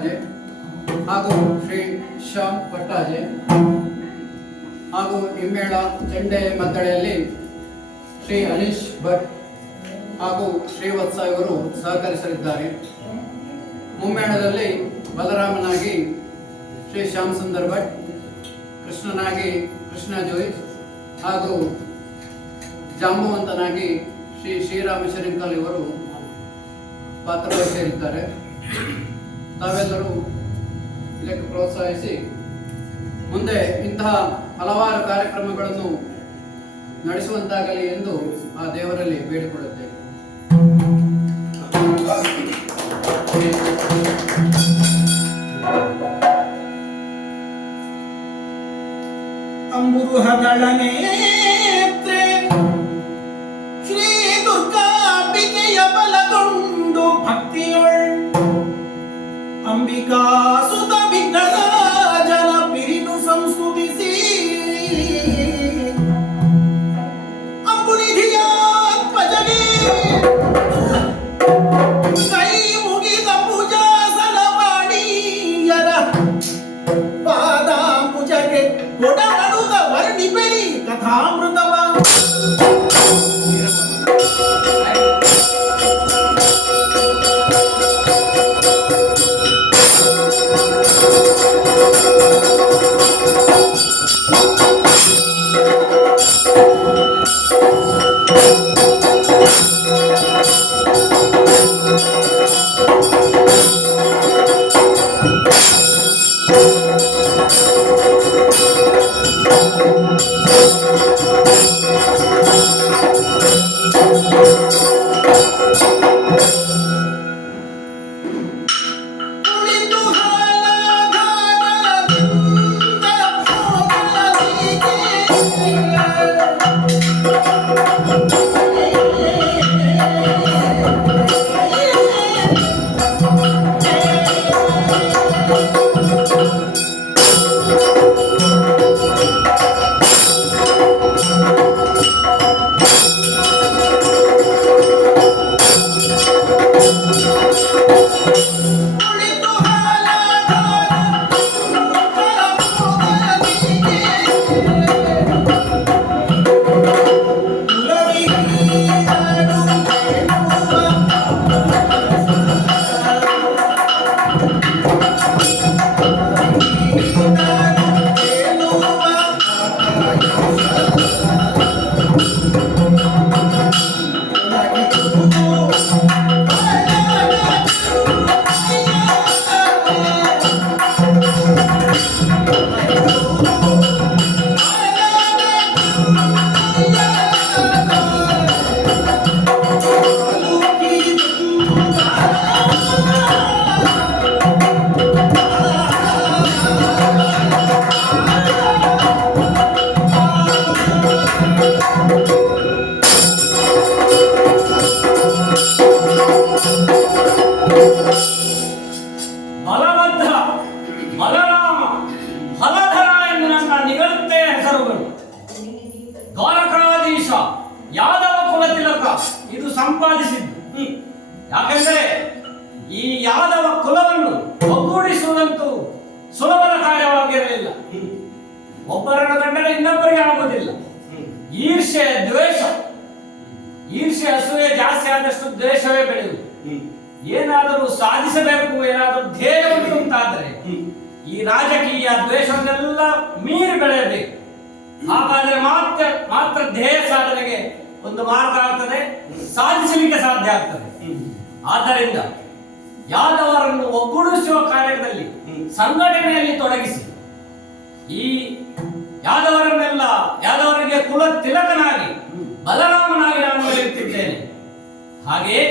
ಅಜ್ಜೆ ಹಾಗೂ ಶ್ರೀ ಶ್ಯಾಮ್ ಪಟ್ಟಾಜೆ ಹಾಗೂ ಹಿಮ್ಮೇಳ ಚಂಡೆ ಮದ್ದಳೆಯಲ್ಲಿ ಶ್ರೀ ಅನೀಶ್ ಭಟ್ ಹಾಗೂ ಶ್ರೀವತ್ಸ ಇವರು ಸಹಕರಿಸಲಿದ್ದಾರೆ. ಮುಮ್ಮೇಳದಲ್ಲಿ ಬಲರಾಮನಾಗಿ ಶ್ರೀ ಶ್ಯಾಮ್ ಸುಂದರ್ ಭಟ್, ಕೃಷ್ಣನಾಗಿ ಕೃಷ್ಣ ಜೋಯಿಸ್ ಹಾಗೂ ಜಾಂಬುವಂತನಾಗಿ ಶ್ರೀ ಶ್ರೀರಾಮ ಶರಿಂಕಲ್ ಇವರು ಪಾತ್ರವಹಿಸಲಿದ್ದಾರೆ. ತಾವೆಲ್ಲರೂ ಇದಕ್ಕೆ ಪ್ರೋತ್ಸಾಹಿಸಿ ಮುಂದೆ ಇಂತಹ ಹಲವಾರು ಕಾರ್ಯಕ್ರಮಗಳನ್ನು ನಡೆಸುವಂತಾಗಲಿ ಎಂದು ಆ ದೇವರಲ್ಲಿ ಬೇಡಿಕೊಳ್ಳುತ್ತೇವೆ. ಅಂಬುರುಹಗಳನೆ ಶ್ರೀ ದುರ್ಗಾಂಬಿಕೆಯ ಬಲಗೊಂಡು ಭಕ್ತಿಯೊಳ್ ಅಂಬಿಕಾ ಸುತ ವಿಘ್ನರಾಜನ ಪಿರಿದು ಸಂಸ್ತುತಿಸಿ ಅಂಬುನಿಧಿಯ ಪಜಗೆ ಕೈ ಮುಗಿದ ಪೂಜಾಸನ ಮಾಡಿಯರ ಪಾದಾಂಬುಜಗೆ ಒಡಮಡುಗ ವರ್ಣಿಪೆಳಿ ಕಥಾಮೃತವ ಯಾದವ ಕುಲತಿಲಕ ಇದು ಸಂಪಾದಿಸಿದ್ದು. ಯಾಕೆಂದರೆ ಈ ಯಾದವ ಕುಲವನ್ನು ಒಗ್ಗೂಡಿಸುವುದಂತೂ ಸುಲಭದ ಕಾರ್ಯವಾಗಿರಲಿಲ್ಲ. ಒಬ್ಬರನ್ನು ಕಂಡರೆ ಇನ್ನೊಬ್ಬರಿಗೆ ಆಗುವುದಿಲ್ಲ. ಈರ್ಷ್ಯೆ, ದ್ವೇಷ, ಈರ್ಷ್ಯೆ ಅಸೂಯೆ ಜಾಸ್ತಿ ಆದಷ್ಟು ದ್ವೇಷವೇ ಬೆಳೆಯುವುದು. ಏನಾದರೂ ಸಾಧಿಸಬೇಕು, ಏನಾದರೂ ಧ್ಯೇಯ ಉಂಟು ಅಂತಾದರೆ ಈ ರಾಜಕೀಯ ದ್ವೇಷವನ್ನೆಲ್ಲ ಮೀರಿ ಬೆಳೆಯಬೇಕು. ಹಾಗಾದರೆ ಮಾತ್ರ ಧ್ಯೇಯ ಸಾಧನೆಗೆ ಒಂದು ಮಾರ್ಗ ಆಗ್ತದೆ, ಸಾಧಿಸಲಿಕ್ಕೆ ಸಾಧ್ಯ ಆಗ್ತದೆ. ಆದ್ದರಿಂದ ಯಾದವರನ್ನು ಒಗ್ಗೂಡಿಸುವ ಕಾರ್ಯದಲ್ಲಿ ಸಂಘಟನೆಯಲ್ಲಿ ತೊಡಗಿಸಿ ಈ ಯಾದವರಿಗೆ ಕುಲ ತಿಲಕನಾಗಿ ಬಲರಾಮನಾಗಿ ನಾನು ಬೆಳೆಯುತ್ತಿದ್ದೇನೆ. ಹಾಗೆಯೇ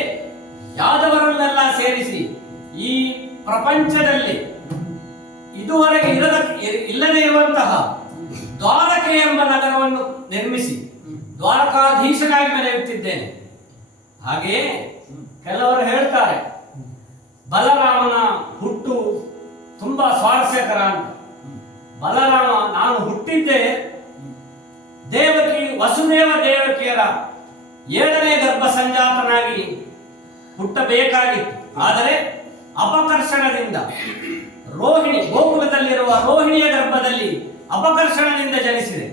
ಯಾದವರನ್ನೆಲ್ಲ ಸೇರಿಸಿ ಈ ಪ್ರಪಂಚದಲ್ಲಿ ಇದುವರೆಗೆ ಇಲ್ಲದೇ ಇರುವಂತಹ ದ್ವಾರಕೆ ಎಂಬ ನಗರವನ್ನು ನಿರ್ಮಿಸಿ ದ್ವಾರಕಾಧೀಶನಾಗಿ ಮೆರೆಯುತ್ತಿದ್ದೇನೆ. ಹಾಗೆಯೇ ಕೆಲವರು ಹೇಳ್ತಾರೆ ಬಲರಾಮನ ಹುಟ್ಟು ತುಂಬಾ ಸ್ವಾರಸ್ಯಕರ ಅಂತ. ಬಲರಾಮ ನಾನು ಹುಟ್ಟಿದ್ದೆ ವಸುದೇವ ದೇವಕಿಯರ 7ನೇ ಗರ್ಭ ಸಂಜಾತನಾಗಿ ಹುಟ್ಟಬೇಕಾಗಿತ್ತು. ಆದರೆ ಅಪಕರ್ಷಣದಿಂದ ರೋಹಿಣಿ, ಗೋಕುಲದಲ್ಲಿರುವ ರೋಹಿಣಿಯ ಗರ್ಭದಲ್ಲಿ ಅಪಕರ್ಷಣದಿಂದ ಜನಿಸಿದೆ.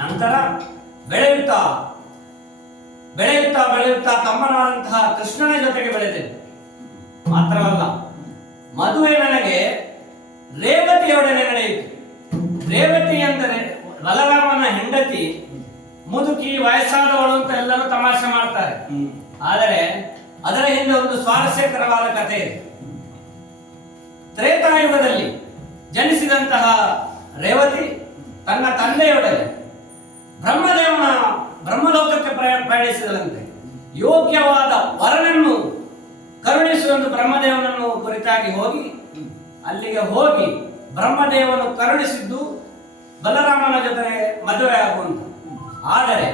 ನಂತರ ಬೆಳೆಯುತ್ತಾ ಬೆಳೆಯುತ್ತಾ ಬೆಳೆಯುತ್ತಾ ತಮ್ಮನಾದಂತಹ ಕೃಷ್ಣನ ಜೊತೆಗೆ ಬೆಳೆದೆ. ಮಾತ್ರವಲ್ಲ, ಮದುವೆ ನನಗೆ ರೇವತಿಯೊಡನೆ ನಡೆಯಿತು. ರೇವತಿ ಎಂದರೆ ಬಲರಾಮನ ಹೆಂಡತಿ, ಮುದುಕಿ, ವಯಸ್ಸಾದವಳು ಅಂತ ಎಲ್ಲರೂ ತಮಾಷೆ ಮಾಡ್ತಾರೆ. ಆದರೆ ಅದರ ಹಿಂದೆ ಒಂದು ಸ್ವಾರಸ್ಯಕರವಾದ ಕಥೆ ಇದೆ. ತ್ರೇತಾಯುಗದಲ್ಲಿ ಜನಿಸಿದಂತಹ ರೇವತಿ ತನ್ನ ತಂದೆಯೊಡನೆ ಬ್ರಹ್ಮಲೋಕಕ್ಕೆ ಪಯಣಿಸಿದಂತೆ ಯೋಗ್ಯವಾದ ವರನನ್ನು ಕರುಣಿಸುವಂತ ಬ್ರಹ್ಮದೇವನನ್ನು ಕುರಿತಾಗಿ ಅಲ್ಲಿಗೆ ಹೋಗಿ ಬ್ರಹ್ಮದೇವನು ಕರುಣಿಸಿದ್ದು ಬಲರಾಮನ ಜೊತೆ ಮದುವೆ ಆಗುವಂತ. ಆದರೆ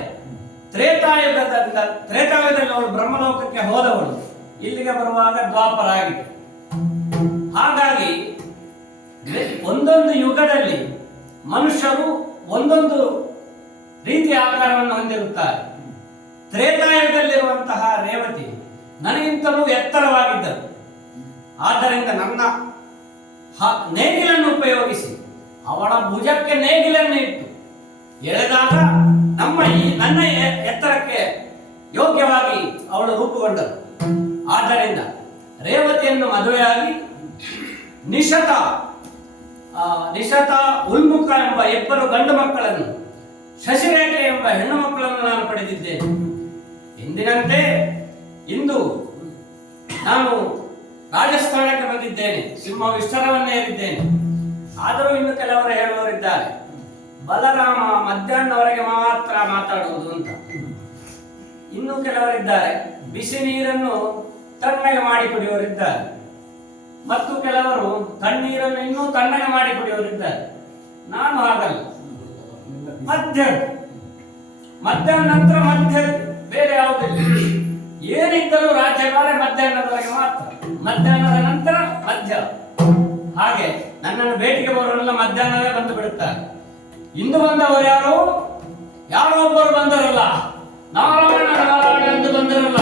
ತ್ರೇತಾಯುಗದಲ್ಲಿ ಅವಳು ಬ್ರಹ್ಮಲೋಕಕ್ಕೆ ಹೋದವಳು ಇಲ್ಲಿಗೆ ಬರುವಾಗ ದ್ವಾಪರ ಆಗಿದೆ. ಹಾಗಾಗಿ ಒಂದೊಂದು ಯುಗದಲ್ಲಿ ಮನುಷ್ಯರು ಒಂದೊಂದು ರೀತಿಯ ಆಕಾರವನ್ನು ಹೊಂದಿರುತ್ತಾರೆ. ತ್ರೇತಾಯುಗದಲ್ಲಿರುವಂತಹ ರೇವತಿ ನನಗಿಂತಲೂ ಎತ್ತರವಾಗಿದ್ದರು. ಆದ್ದರಿಂದ ನನ್ನ ನೇಗಿಲನ್ನು ಉಪಯೋಗಿಸಿ ಅವಳ ಭುಜಕ್ಕೆ ನೇಗಿಲನ್ನು ಇಟ್ಟು ಎಳೆದಾಗ ನನ್ನ ಎತ್ತರಕ್ಕೆ ಯೋಗ್ಯವಾಗಿ ಅವಳು ರೂಪುಗೊಂಡರು. ಆದ್ದರಿಂದ ರೇವತಿಯನ್ನು ಮದುವೆಯಾಗಿ ನಿಶತ, ಉಲ್ಮುಖ ಎಂಬ 2 ಗಂಡು ಮಕ್ಕಳನ್ನು, ಶಶಿರೇಖೆ ಎಂಬ ಹೆಣ್ಣು ಮಕ್ಕಳನ್ನು ನಾನು ಪಡೆದಿದ್ದೇನೆ. ಎಂದಿನಂತೆ ಇಂದು ನಾನು ರಾಜಸ್ಥಾನಕ್ಕೆ ಬಂದಿದ್ದೇನೆ, ಸಿಂಹ ವಿಸ್ತಾರವನ್ನೇ ಏರಿದ್ದೇನೆ. ಆದರೂ ಇನ್ನು ಕೆಲವರು ಹೇಳುವವರಿದ್ದಾರೆ, ಬಲರಾಮ ಮಧ್ಯಾಹ್ನವರೆಗೆ ಮಾತ್ರ ಮಾತಾಡುವುದು ಅಂತ. ಇನ್ನು ಕೆಲವರಿದ್ದಾರೆ, ಬಿಸಿ ನೀರನ್ನು ತಣ್ಣಗೆ ಮಾಡಿ ಕುಡಿಯುವವರಿದ್ದಾರೆ. ಮತ್ತು ಕೆಲವರು ತಣ್ಣೀರನ್ನು ಇನ್ನೂ ತಣ್ಣಗೆ ಮಾಡಿ ಕುಡಿಯುವವರಿದ್ದಾರೆ. ನಾನು ಹಾಗಲ್ಲ, ಮಧ್ಯಾಹ್ನ ನಂತರ ಬೇರೆ ಯಾವುದಿಲ್ಲ. ಏನಿದ್ದರೂ ರಾಜ್ಯಕಾಲ ಮಧ್ಯಾಹ್ನದವರೆಗೆ ಮಾತ್ರ, ಮಧ್ಯಾಹ್ನದ ನಂತರ ಮಧ್ಯ. ಹಾಗೆ ನನ್ನನ್ನು ಭೇಟಿಗೆ ಬರೋರೆಲ್ಲ ಮಧ್ಯಾಹ್ನವೇ ಬಂದು ಬಿಡುತ್ತಾರೆ. ಇಂದು ಬಂದವರು ಯಾರೋ ಒಬ್ಬರು ಬಂದರಲ್ಲ, ನಾರಾಯಣ ಎಂದು ಬಂದರಲ್ಲ.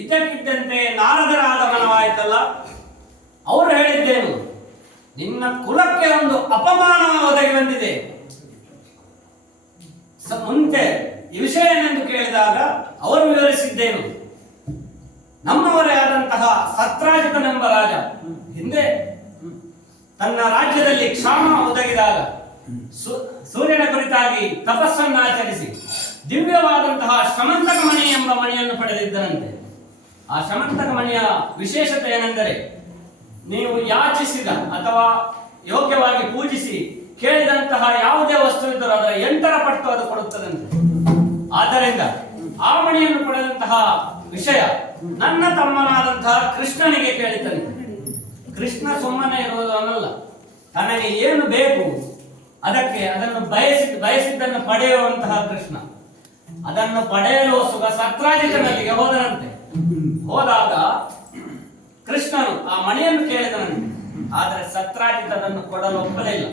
ಇದ್ದಕ್ಕಿದ್ದಂತೆ ನಾರದರ ಆಗಮನವಾಯಿತಲ್ಲ. ಅವರು ಹೇಳಿದ್ದೇನು, ನಿನ್ನ ಕುಲಕ್ಕೆ ಒಂದು ಅಪಮಾನ ಒದಗಿ ಬಂದಿದೆ. ಮುಂಚೆ ಈ ವಿಷಯ ಏನೆಂದು ಕೇಳಿದಾಗ ಅವರು ವಿವರಿಸಿದ್ದೇನು, ನಮ್ಮವರೇ ಆದಂತಹ ಸತ್ರಾಜಿತನೆಂಬ ರಾಜ ಹಿಂದೆ ತನ್ನ ರಾಜ್ಯದಲ್ಲಿ ಕ್ಷಾಮ ಒದಗಿದಾಗ ಸೂರ್ಯನ ಕುರಿತಾಗಿ ತಪಸ್ಸನ್ನು ಆಚರಿಸಿ ದಿವ್ಯವಾದಂತಹ ಶಮಂತಕ ಮಣಿ ಎಂಬ ಮಣಿಯನ್ನು ಪಡೆದಿದ್ದರಂತೆ. ಆ ಶಮಂತಕ ಮಣಿಯ ವಿಶೇಷತೆ ಏನೆಂದರೆ, ನೀವು ಯಾಚಿಸಿದ ಅಥವಾ ಯೋಗ್ಯವಾಗಿ ಪೂಜಿಸಿ ಕೇಳಿದಂತಹ ಯಾವುದೇ ವಸ್ತು ಇದ್ದರೂ ಅದರ 8ರ ಪಟ್ಟು ಅದು ಕೊಡುತ್ತದಂತೆ. ಆದ್ದರಿಂದ ಆ ಮಣಿಯನ್ನು ಪಡೆದಂತಹ ವಿಷಯ ನನ್ನ ತಮ್ಮನಾದಂತಹ ಕೃಷ್ಣನಿಗೆ ಕೇಳಿದ್ದಾನೆ. ಕೃಷ್ಣ ಸುಮ್ಮನೆ ಇರುವುದನ್ನಲ್ಲ, ತನಗೆ ಏನು ಬೇಕು ಅದನ್ನು ಬಯಸಿದ್ದನ್ನು ಪಡೆಯುವಂತಹ ಕೃಷ್ಣ ಅದನ್ನು ಪಡೆಯಲು ಸುಖ ಸತ್ರಾಜಿತನಲ್ಲಿಗೆ ಹೋದನಂತೆ. ಹೋದಾಗ ಕೃಷ್ಣನು ಆ ಮಣಿಯನ್ನು ಕೇಳಿದನಂತೆ. ಆದರೆ ಸತ್ರಾಜಿತ ಅದನ್ನು ಕೊಡಲು ಒಪ್ಪಲಿಲ್ಲ.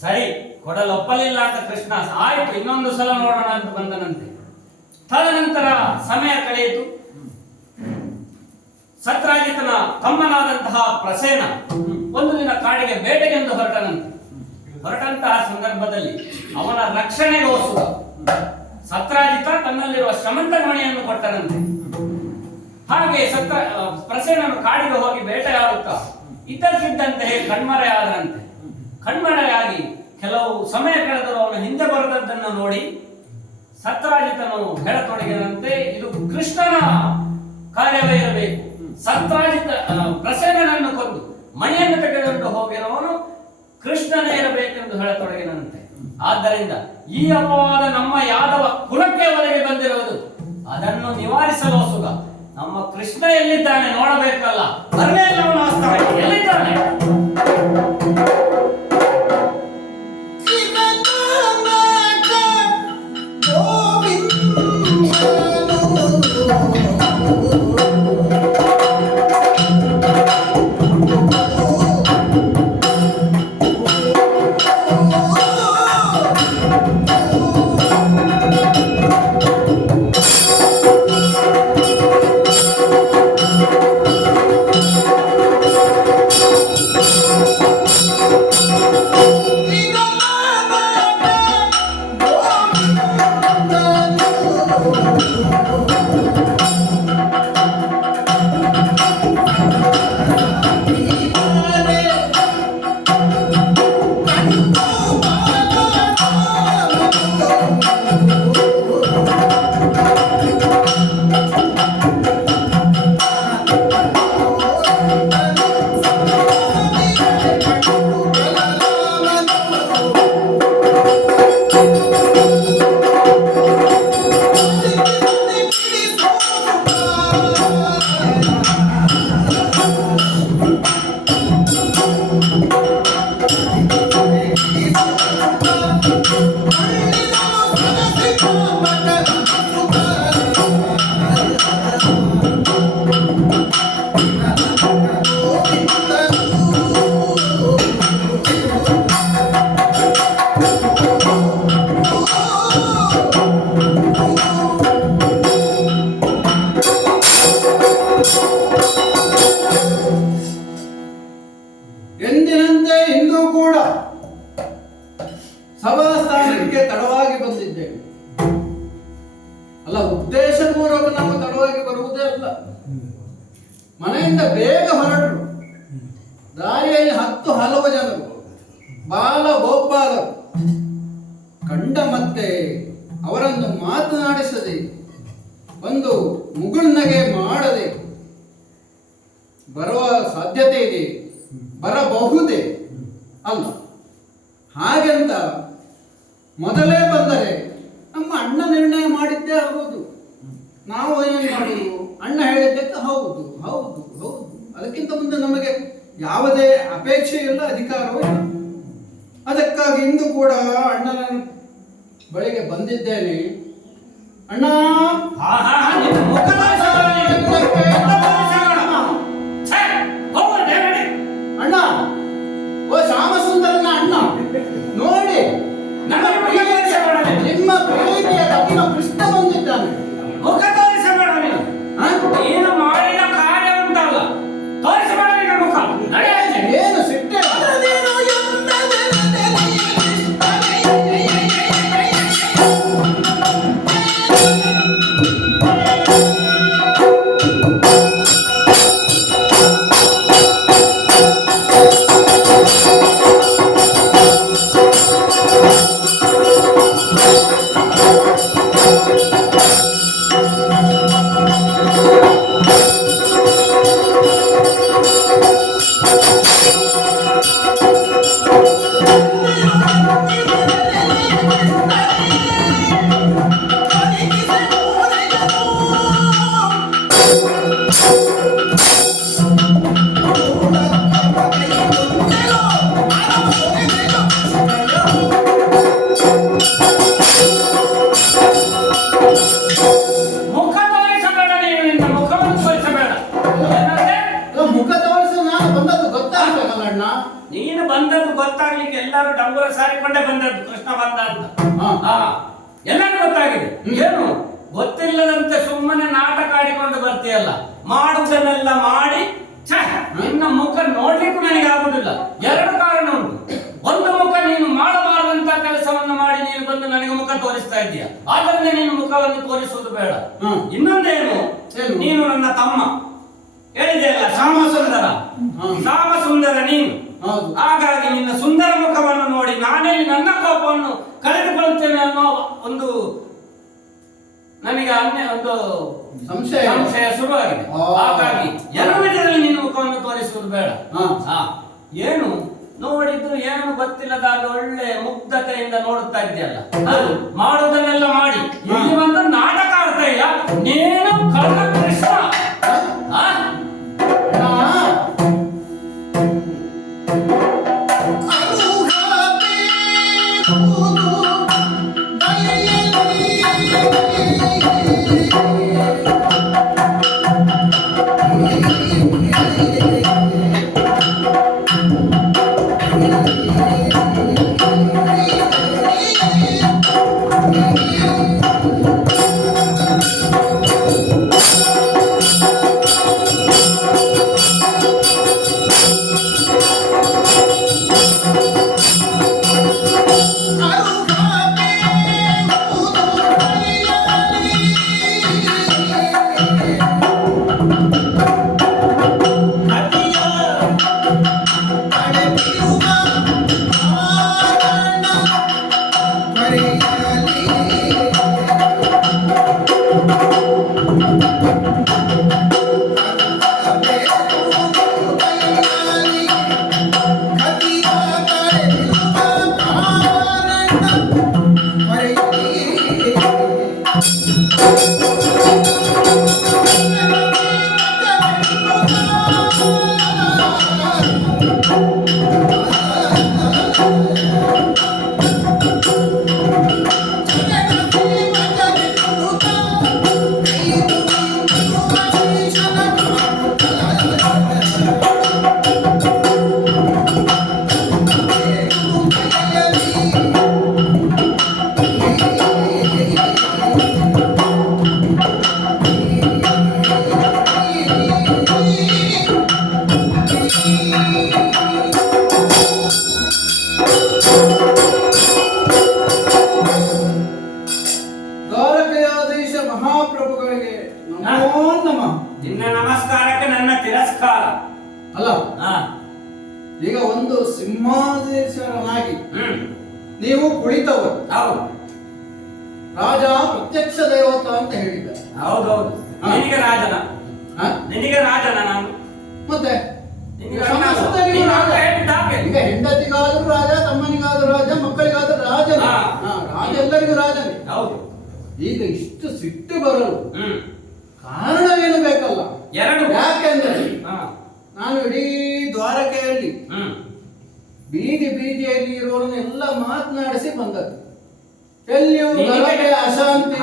ಸರಿ, ಕೊಡಲು ಒಪ್ಪಲಿಲ್ಲ ಅಂತ ಕೃಷ್ಣ ಆಯ್ತು ಇನ್ನೊಂದು ಸಲ ನೋಡೋಣ ಅಂತ ಬಂದನಂತೆ. ತದನಂತರ ಸಮಯ ಕಳೆಯಿತು. ಸತ್ರಾಜಿತನ ತಮ್ಮನಾದಂತಹ ಪ್ರಸೇನ ಒಂದು ದಿನ ಕಾಡಿಗೆ ಬೇಟೆಗೆಂದು ಹೊರಟನಂತೆ. ಹೊರಟಂತಹ ಸಂದರ್ಭದಲ್ಲಿ ಅವನ ರಕ್ಷಣೆಗೋಸ್ಕರ ಸತ್ರಾಜಿತ ತನ್ನಲ್ಲಿರುವ ಶ್ರಮಂತ ಮಣಿಯನ್ನು ಕೊಟ್ಟನಂತೆ. ಹಾಗೆ ಪ್ರಸೇನನು ಕಾಡಿಗೆ ಹೋಗಿ ಬೇಟೆಯಾಡುತ್ತಾ ಇದ್ದಕ್ಕಿದ್ದಂತೆ ಕಣ್ಮರೆಯಾದನಂತೆ. ಕಣ್ಮರೆಯಾಗಿ ಕೆಲವು ಸಮಯ ಕಳೆದರೂ ಅವನು ಹಿಂದೆ ಬರದದ್ದನ್ನು ನೋಡಿ ಸತ್ರಾಜಿತನು ಹೇಳತೊಡಗಿದಂತೆ ಇದು ಕೃಷ್ಣನ ಕಾರ್ಯವೇ ಇರಬೇಕು. ಸತ್ರಾಜಿತ ಪ್ರಸೇನನನ್ನು ಕೊಂದು ಮಣಿಯನ್ನು ತೆಗೆದುಕೊಂಡು ಹೋಗಿರುವವನು ಕೃಷ್ಣನೇ ಇರಬೇಕೆಂದು ಹೇಳತೊಡಗಿದಂತೆ. ಆದ್ದರಿಂದ ಈ ಅಪವಾದ ನಮ್ಮ ಯಾದವ ಕುಲಕ್ಕೆ ಒದಗಿ ಬಂದಿರುವುದು. ಅದನ್ನು ನಿವಾರಿಸಲು ಸುಗ ನಮ್ಮ ಕೃಷ್ಣ ಎಲ್ಲಿದ್ದಾನೆ ನೋಡಬೇಕಲ್ಲ. ಬರಲೇ ಇಲ್ಲ ಅವನ ವಾಸ್ತವ ಎಲ್ಲಿದ್ದಾನೆ? ಎಂದಿನಂತೆ ಇಂದು ಕೂಡ ಸಭಾಸ್ಥಾನಕ್ಕೆ ತಡವಾಗಿ ಬಂದಿದ್ದೇವೆ. ಅಲ್ಲ, ಉದ್ದೇಶಪೂರ್ವಕ ನಾವು ತಡವಾಗಿ ಬರುವುದೇ ಅಲ್ಲ. ಮನೆಯಿಂದ ಬೇಗ ಹೊರಟರು. ದಾರಿಯಲ್ಲಿ ಹಲವು ಜನರು ಬಾಲ ಗೋಪಾಲರು ಕಂಡ ಮತ್ತೆ ಅವರನ್ನು ಮಾತನಾಡಿಸದೆ ಒಂದು ಮುಗುಳ್ನಗೆ ಮಾಡದೆ ಬರುವ ಸಾಧ್ಯತೆ ಇದೆ, ಬರಬಹುದೇ ಅಲ್ಲ. ಹಾಗೆಂತ ಮೊದಲೇ ಬಂದರೆ ನಮ್ಮ ಅಣ್ಣ ನಿರ್ಣಯ ಮಾಡಿದ್ದೇ ಆಗುವುದು. ನಾವು ಏನು ಮಾಡುವುದು? ಅಣ್ಣ ಹೇಳಿದ್ದಕ್ಕೆ ಹೌದು ಹೌದು ಹೌದು. ಅದಕ್ಕಿಂತ ಮುಂದೆ ನಮಗೆ ಯಾವುದೇ ಅಪೇಕ್ಷೆ ಇಲ್ಲ, ಅಧಿಕಾರವೂ ಇಲ್ಲ. ಅದಕ್ಕಾಗಿ ಇಂದು ಕೂಡ ಅಣ್ಣನ ಬಳಿಗೆ ಬಂದಿದ್ದೇನೆ. ಅಣ್ಣ ಅಣ್ಣ, ಓ ಶ್ಯಾಮಸುಂದರನ ಅಣ್ಣ, ನೋಡಿ ನಿಮ್ಮ ಪ್ರೀತಿಯ ತಮ್ಮ ಕೃಷ್ಣ ಬಂದಿದ್ದಾನೆ. ಮುಖ ತೋರಿಸಬೇಡ ನೀನು. ಏನು ಮಾಡಿದ ಕಾರ್ಯ ಉಂಟಲ್ಲ, ತೋರಿಸಬೇಡ ನಿನ್ನ ಮುಖ. ಏನು ಸಿಟ್ಟೆ? ನೀನು ಬಂದದ್ದು ಗೊತ್ತಾಗ್ಲಿಕ್ಕೆ ಎಲ್ಲರೂ ಡಂಗುರ ಸಾರಿಕೊಂಡೇ ಬಂದದ್ದು ಕೃಷ್ಣ ಬಂದ ಅಂತ. ಎಲ್ಲರೂ ಗೊತ್ತಾಗಿದೆ. ಏನು ಗೊತ್ತಿಲ್ಲದಂತೆ ಸುಮ್ಮನೆ ನಾಟಕ ಆಡಿಕೊಂಡು ಬರ್ತೀಯಲ್ಲ, ಮಾಡುವುದನ್ನೆಲ್ಲ ಮಾಡಿ ನಿನ್ನ ಮುಖ ನೋಡ್ಲಿಕ್ಕೂ ನನಗೆ ಆಗುದಿಲ್ಲ. ಎರಡು ಕಾರಣ ಉಂಟು. ಒಂದು ಮುಖ ನೀನು ಮುಖ ತೋರಿಸ್ತಾ ಇದೀಯ, ಆದ್ದರಿಂದ ನೀನು ಮುಖವನ್ನು ತೋರಿಸುವುದು ಬೇಡ. ಹ್ಮ್. ಇನ್ನೊಂದೇನು, ಏನು? ನೀನು ನನ್ನ ತಮ್ಮ ಹೇಳಿದೆಯಲ್ಲ, ಶ್ಯಾಮಸುಂದರ. ಶ್ಯಾಮಸುಂದರ ನೀನು, ಹೌದು. ಹಾಗಾಗಿ ನಿನ್ನ ಸುಂದರ ಮುಖವನ್ನು ನೋಡಿ ನಾನೆಲ್ಲಿ ನನ್ನ ಕೋಪವನ್ನು ಕಳೆದುಕೊಳ್ಳುತ್ತೇನೆ ಅನ್ನೋ ಒಂದು ನನಗೆ ಒಂದು ಸಂಶಯ ಶುರುವಾಗಿದೆ. ಹಾಗಾಗಿ ಎಲ್ಲ ವಿಧದಲ್ಲಿ ನಿನ್ನ ಮುಖವನ್ನು ತೋರಿಸುವುದು ಬೇಡ. ಏನು ನೋಡಿದ್ದು ಏನು ಗೊತ್ತಿಲ್ಲದ ಒಳ್ಳೆ ಮುಗ್ಧತೆಯಿಂದ ನೋಡುತ್ತಾ ಇದೆಯಲ್ಲ, ಮಾಡುವುದನ್ನೆಲ್ಲ ಮಾಡಿ ಇಲ್ಲಿ ಬಂದು ನಾಟಕ ಆಡ್ತಾ ಇಲ್ಲ ನೀನು ಕಳ್ಳ ಕೃಷ್ಣ. ದ್ವಾರಕಾಧೀಶ ಮಹಾಪ್ರಭುಗಳಿಗೆ ನಮೋ ನಮಃ. ನಿನ್ನ ನಮಸ್ಕಾರಕ್ಕೆ ನನ್ನ ತಿರಸ್ಕಾರ ಅಲ್ಲ, ಈಗ ಒಂದು ಸಿಂಹಾಧೀಶರನಾಗಿ ನೀವು ಕುಳಿತವರು, ಹೌದು ರಾಜ ಪ್ರತ್ಯಕ್ಷ ದೇವತ ಅಂತ ಹೇಳಿದ್ದಾರೆ. ಹೌದೌದು. ನಿನಗೆ ರಾಜನ, ನಿನಗೆ ರಾಜನ ನಾನು. ಮತ್ತೆ ನಿನಗೆ ಸಮಸ್ತರಿಗೂ ರಾಜ. ಹೇಳಿದ್ದಾಗೆ. ಈಗ ಹೆಂಡತಿಗಾದ್ರೂ ರಾಜ, ತಮ್ಮನಿಗಾದ್ರೂ ರಾಜ, ಮಕ್ಕಳಿಗಾದ್ರೂ ರಾಜ. ರಾಜ ಎಲ್ಲರಿಗೂ ರಾಜನೇ. ಹೌದು. ಈಗ ಇಷ್ಟು ಸಿಟ್ಟು ಬರಲು ಕಾರಣ ಏನು ಬೇಕಲ್ಲ? ಎರಡು. ಯಾಕೆಂದ್ರೆ ನಾನು ಇಡೀ ದ್ವಾರಕೆಯಲ್ಲಿ ಬೀದಿ ಬೀದಿಯಲ್ಲಿ ಇರುವವರನ್ನೆಲ್ಲ ಮಾತನಾಡಿಸಿ ಬಂದದ್ದು. ಎಲ್ಲಿಯೂ ಗಲಭೆ, ಅಶಾಂತಿ,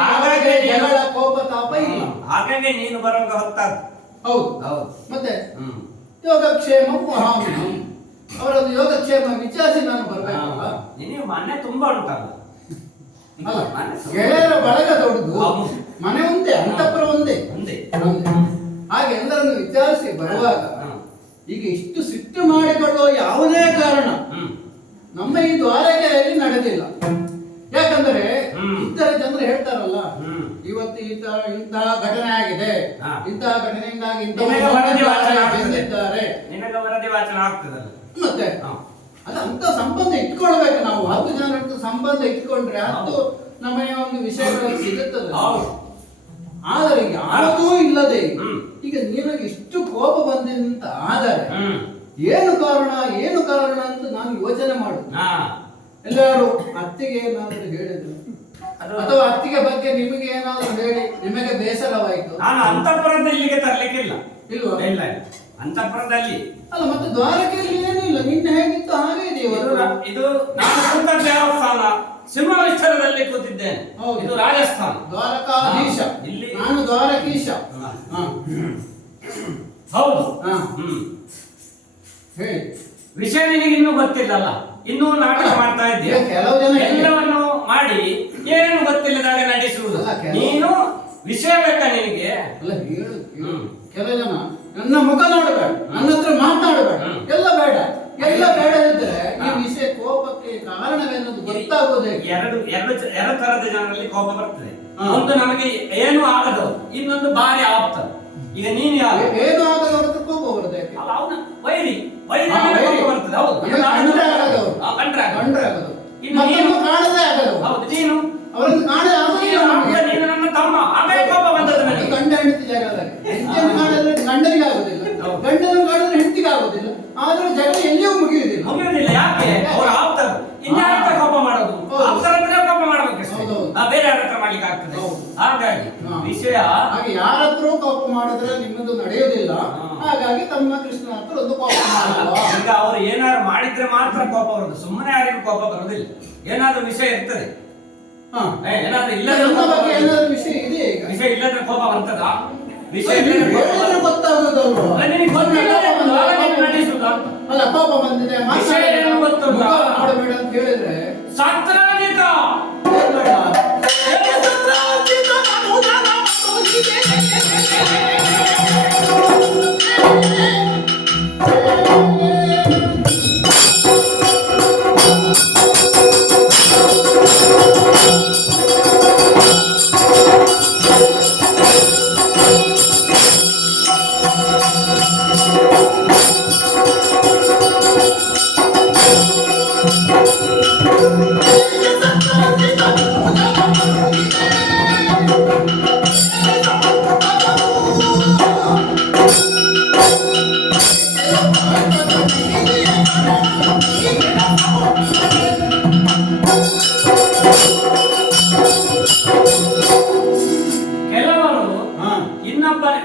ಜಗಳ, ಕೋಪ, ತಾಪ ಇಲ್ಲ. ಹಾಗಾಗಿ ನೀನು ಬರುವಾಗ ಹೊತ್ತಾಗ. ಹೌದು ಹೌದು. ಮತ್ತೆ ಯೋಗಕ್ಷೇಮ ಮಹಾಮಹಿ ಅವರದ್ದು ಯೋಗಕ್ಷೇಮ ವಿಚಾರಿಸಿ ನಾನು ಬರ್ಬೇಕಲ್ಲ. ನಿನಗೆ ಮನೆ ತುಂಬಾ ಉಂಟಲ್ಲ. ಅಲ್ಲ, ಗೆಳೆಯರ ಬಳಗ ದೊಡ್ಡದು, ಮನೆ ಒಂದೇ, ಅಂತಃಪುರ ಒಂದೇ. ಹಾಗೆ ಎಲ್ಲರನ್ನು ವಿಚಾರಿಸಿ ಬರುವಾಗ ಈಗ ಇಷ್ಟು ಸಿಟ್ಟು ಮಾಡಿಕೊಳ್ಳುವ ಯಾವುದೇ ಕಾರಣ ನಮ್ಮ ಈ ದ್ವಾರಕೆಯಲ್ಲಿ ನಡೆದಿಲ್ಲ. ಯಾಕಂದ್ರೆ ಇತರ ಜನರು ಹೇಳ್ತಾರಲ್ಲ, ಇವತ್ತು ಇಂತಹ ಘಟನೆ ಆಗಿದೆ, ಇಂತಹ ಘಟನೆಯಿಂದಾಗಿ ನಿನಗೆ ವರದಿ ವಾಚನ ಆಗ್ತದಲ್ಲ. ಮತ್ತೆ ಅಲ್ಲ, ಅಂತ ಸಂಬಂಧ ಇಟ್ಕೊಳ್ಬೇಕು ನಾವು. 10 ಜನರ ಸಂಬಂಧ ಇಟ್ಕೊಂಡ್ರೆ 10 ನಮಗೆ ಒಂದು ವಿಷಯಗಳು ಸಿಗುತ್ತದೆ. ಆದರೆ ಯಾವುದೂ ಇಲ್ಲದೆ ಈಗ ನಿನಗೆ ಇಷ್ಟು ಕೋಪ ಬಂದಂತ ಆದರೆ ಏನು ಕಾರಣ ಅಂತ ನಾನು ಯೋಚನೆ ಮಾಡುದು. ಎಲ್ಲರೂ ಅತ್ತಿಗೆ ಏನಾದರೂ ಹೇಳಿದ್ರು ಅಥವಾ ಅತ್ತಿಗೆ ಬಗ್ಗೆ ನಿಮಗೆ ಏನಾದರೂ ಹೇಳಿ ನಿಮಗೆ ಬೇಸರವಾಯಿತು? ನಾನು ಅಂತಃಪುರದ ಇಲ್ಲಿಗೆ ತರಲಿಕ್ಕಿಲ್ಲ. ಇಲ್ವಾ? ಇಲ್ಲ, ಅಂತಃಪುರದಲ್ಲಿ ಅಲ್ಲ. ಮತ್ತೆ ದ್ವಾರಕೆಯಲ್ಲಿ ಏನಿಲ್ಲ, ನಿನ್ನೆ ಹೇಗಿತ್ತು ಹಾಗೆ ಇದೆ. ಇದು ನಾನು ಕುಂತ ದೇವಸ್ಥಾನ ಸಿಂಹವಿಷ್ಠರದಲ್ಲಿ ಕೂತಿದ್ದೇನೆ. ಇದು ರಾಜಸ್ಥಾನ. ದ್ವಾರಕಾಧೀಶ, ಇಲ್ಲಿ ನಾನು ದ್ವಾರಕೀಶ. ಹೌದು. ಹೇಳಿ. ವಿಷಯ ನಿನಗೆ ಇನ್ನೂ ಗೊತ್ತಿಲ್ಲಲ್ಲ, ಇನ್ನೂ ನಾಟಕ ಮಾಡ್ತಾ ಇದ್ದೀಯ. ಕೆಲವು ಜನ ಎಲ್ಲವನ್ನು ಮಾಡಿ ಏನು ಗೊತ್ತಿಲ್ಲದಾಗ ನಡೆಸುವುದು. ನೀನು ವಿಷಯ ಬೇಕಾ ನಿನಗೆ? ಅಲ್ಲ, ಹೇಳು. ಕೆಲವು ಜನ ನನ್ನ ಮುಖ ನೋಡಬೇಡ, ನನ್ನ ಹತ್ರ ಮಾತನಾಡಬೇಡ, ಎಲ್ಲ ಬೇಡ, ಎಲ್ಲ ಬೇಡದಿದ್ರೆ ಈ ವಿಷಯ ಕೋಪಕ್ಕೆ ಕಾರಣವೇನದು ಗೊತ್ತಾಗೋದೇ. ಎರಡು ತರದ ಜನರಲ್ಲಿ ಕೋಪ ಬರ್ತದೆ. ಒಂದು ನಮಗೆ ಏನು ಆಗದು, ಇನ್ನೊಂದು ಬಾರಿ ಆಪ್ತ. ಈಗ ನೀನು ಏನು ಆಗದವ್ರ ಕೋಪ ಬರುತ್ತೆ. ಅವನ ವೈರಿ ಬರ್ತದೆ. ಹೌದು, ಕಂಡ್ರೆ ಆಗೋದು. ಇನ್ನು ಕಾಣದೇ ಆಗೋದು. ಹೌದು, ನೀನು ಅವರನ್ನು ಕಾಣದೇ ನೀನು ನನ್ನ ತಮ್ಮ, ಆಮೇಲೆ ಕೋಪ ಬಂದದ ನನಗೆ. ಗಂಡ ಹೆಂಡತಿ ಜಾಗದಲ್ಲಿ ಹೆಂಡತಿಯನ್ನು ಕಾಣಿದ್ರೆ ಗಂಡನಿಗೆ ಆಗುದಿಲ್ಲ, ಗಂಡನನ್ನು ಕಾಣಿದ್ರೆ ಹೆಂಡತಿಗೆ ಆಗುದಿಲ್ಲ. ಆದ್ರೂ ಜಗಳ ಎಲ್ಲಿಯೂ ಮುಗಿಯುವುದಿಲ್ಲ. ಯಾಕೆ? ಅವ್ರ ಆಪ್ತರು ಇನ್ಯಾರ ಕೋಪ ಮಾಡೋದು? ಆಪ್ತರ ಹತ್ರ ಕೋಪ ಮಾಡ್ಬೇಕು, ಬೇರೆ ಯಾರ ಹತ್ರ ಮಾಡ್ಲಿಕ್ಕೆ ಆಗ್ತದೆ. ಹಾಗಾಗಿ ವಿಷಯ ಹಾಗೆ ಯಾರ ಹತ್ರ ಕೋಪ ಮಾಡಿದ್ರೆ ನಿಮ್ಮದು ನಡೆಯುವುದಿಲ್ಲ. ಹಾಗಾಗಿ ತಮ್ಮ ಕೃಷ್ಣ ಹತ್ರ ಒಂದು ಕೋಪ ಮಾಡುವ. ಈಗ ಅವರು ಏನಾದ್ರು ಮಾಡಿದ್ರೆ ಮಾತ್ರ ಕೋಪ ಬರುದು, ಸುಮ್ಮನೆ ಯಾರಿಗೂ ಕೋಪ ಬರುದಿಲ್ಲ. ಏನಾದ್ರೂ ವಿಷಯ ಇರ್ತದೆ, ಏನಾದ್ರೂ ಏನಾದ್ರೂ ವಿಷಯ ಇದೆ. ವಿಷಯ ಇಲ್ಲದ್ರೆ ಕೋಪ ಬರ್ತದ? ವಿಷಯ ಗೊತ್ತಾಗುದಲ್ವ? ಅಲ್ಲ, ಕೋಪ ಬಂದಿದೆ ಮಾಡಬೇಡ ಅಂತ ಹೇಳಿದ್ರೆ ಸತ್ರಾಜಿತ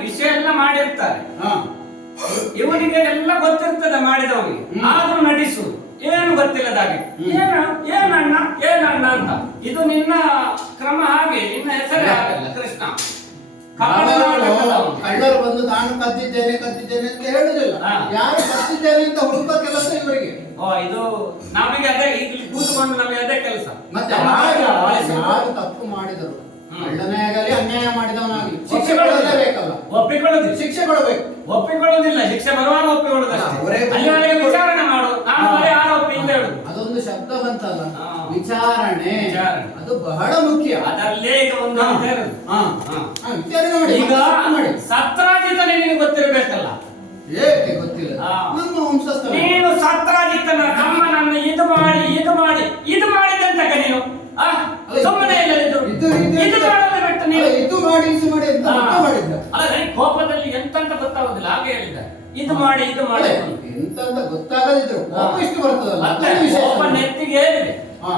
ವಿಷಯ ಎಲ್ಲ ಮಾಡಿರ್ತಾರೆ, ಇವನಿಗೆ ಎಲ್ಲ ಗೊತ್ತಿರ್ತದೆ ಮಾಡಿದವನಿಗೆ, ಆದ್ರೂ ನಟಿಸುವುದು ಏನು ಗೊತ್ತಿಲ್ಲದಾಗೆ. ಏನಣ್ಣ ಅಂತ. ಇದು ನಿನ್ನ ಕ್ರಮ ಹಾಗೆ, ನಿನ್ನ ಹೆಸರೇ ಆಗಲ್ಲ ಕೃಷ್ಣ. ಕಳ್ಳರು ಬಂದು ನಾನು ಕದ್ದಿದ್ದೇನೆ ಅಂತ ಹೇಳುದಿಲ್ಲ. ಯಾರು ಕದ್ದಿದ್ದೇನೆ ಅಂತ ಹುಡುಕೋ ಕೆಲಸ ಇವರಿಗೆ. ಇದು ನಮಗೆ ಅದೇ, ಇಲ್ಲಿ ಕೂತ್ಕೊಂಡು ನಮಗೆ ಅದೇ ಕೆಲಸ. ಮತ್ತೆ ಯಾರು ತಪ್ಪು ಮಾಡಿದರು, ಕಳ್ಳನೇ ಆಗಲಿ ಅನ್ಯಾಯ ಮಾಡಿದವನಾಗಲಿ ಶಿಕ್ಷೆ ಕೊಡಲೇಬೇಕಲ್ಲ. ಒಪ್ಪಿಕೊಳ್ಳೋದು, ಶಿಕ್ಷೆ ಕೊಡಬೇಕು. ಒಪ್ಪಿಕೊಳ್ಳೋದಿಲ್ಲ, ಶಿಕ್ಷೆ ಬರುವಾಗ ಒಪ್ಪಿಕೊಳ್ಳೋದಷ್ಟೇ. ವಿಚಾರಣೆ ಮಾಡು, ನಾನು ಆರೋಪಿ ಅಂತ ಹೇಳುದು. ಅದೊಂದು ಶಬ್ದ ಬಂತಲ್ಲ, ವಿಚಾರಣೆ, ಅದು ಬಹಳ ಮುಖ್ಯ. ಅದರಲ್ಲೇ ಈಗ ಒಂದು ವಿಚಾರಣೆ ಮಾಡಿ. ಈಗ ಸತ್ರಾಜಿತ ನಿನಗೆ ಗೊತ್ತಿರಬೇಕಲ್ಲ? ಏಕೆ ಗೊತ್ತಿಲ್ಲ? ನಮ್ಮ ವಂಶಸ್ಥ. ನೀನು ಸತ್ರಾಜಿತನ ತಮ್ಮನನ್ನು ಇದು ಮಾಡಿದಂತ ನೀನು ಸುಮ್ಮನೆ ಇಲ್ಲ. ಕೋಪದಲ್ಲಿ ಎಂತಂತ ಗೊತ್ತಾಗುದಿಲ್ಲ, ಹಾಗೆ ಹೇಳಿದ. ಇದು ಮಾಡಿ ಎಂತಂತ ಗೊತ್ತಾಗದಿದ್ರು ಇಷ್ಟು ಬರ್ತದಲ್ಲ, ಕೋಪ ನೆತ್ತಿಗೆ ಏನಿದೆ.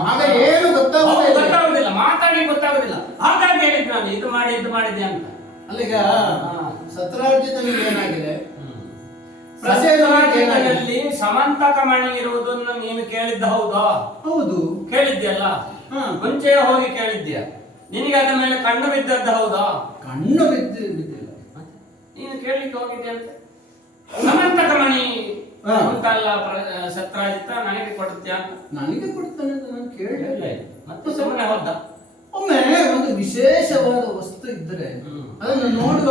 ಹಾಗೆ ಏನು ಗೊತ್ತಾಗುದಿಲ್ಲ, ಮಾತಾಡಿ ಗೊತ್ತಾಗುದಿಲ್ಲ. ಹಾಗಾಗಿ ಹೇಳಿದ್ ನಾನು ಇದು ಮಾಡಿದೆ ಅಂತ. ಅಲ್ಲೀಗ ಸತ್ರಾಜಿತನಿಗೆ ಏನಾಗಿದೆ? ಸತ್ರಾಜಿತನಲ್ಲಿ ಸಮಂತಕ ಮಣಿ ಇರುವುದನ್ನು ನೀನು ಕೇಳಿದ್ದ ಹೌದಾ? ಹೌದು, ಕೇಳಿದ್ಯಲ್ಲ. ಮುಂಚೆ ಹೋಗಿ ಕೇಳಿದ್ಯಾ? ನಿನಗೆ ಅದ ಮೇಲೆ ಕಣ್ಣು ಬಿದ್ದದ್ದು ಹೌದಾ? ಕಣ್ಣು ಬಿದ್ದಿಲ್ಲ. ನೀನು ಕೇಳಲಿಕ್ಕೆ ಹೋಗಿದ್ದೆ ಅಂತ. ಸಮಂತಕ ಮಣಿ ಉಂಟಲ್ಲ ಸತ್ರಾಜಿತ, ನನಗೆ ಕೊಡುತ್ತೀಯ ಅಂತ. ನನಗೆ ಕೊಡ್ತಾನೆ ಅಂತ ನಾನು ಕೇಳಿಲ್ಲ. ಮತ್ತೆ ಸುಮ್ಮನೆ ಹೋದ. ಒಮ್ಮೆ ಒಂದು ವಿಶೇಷವಾದ ವಸ್ತು ಇದ್ರೆ ಅದನ್ನು ನೋಡುವ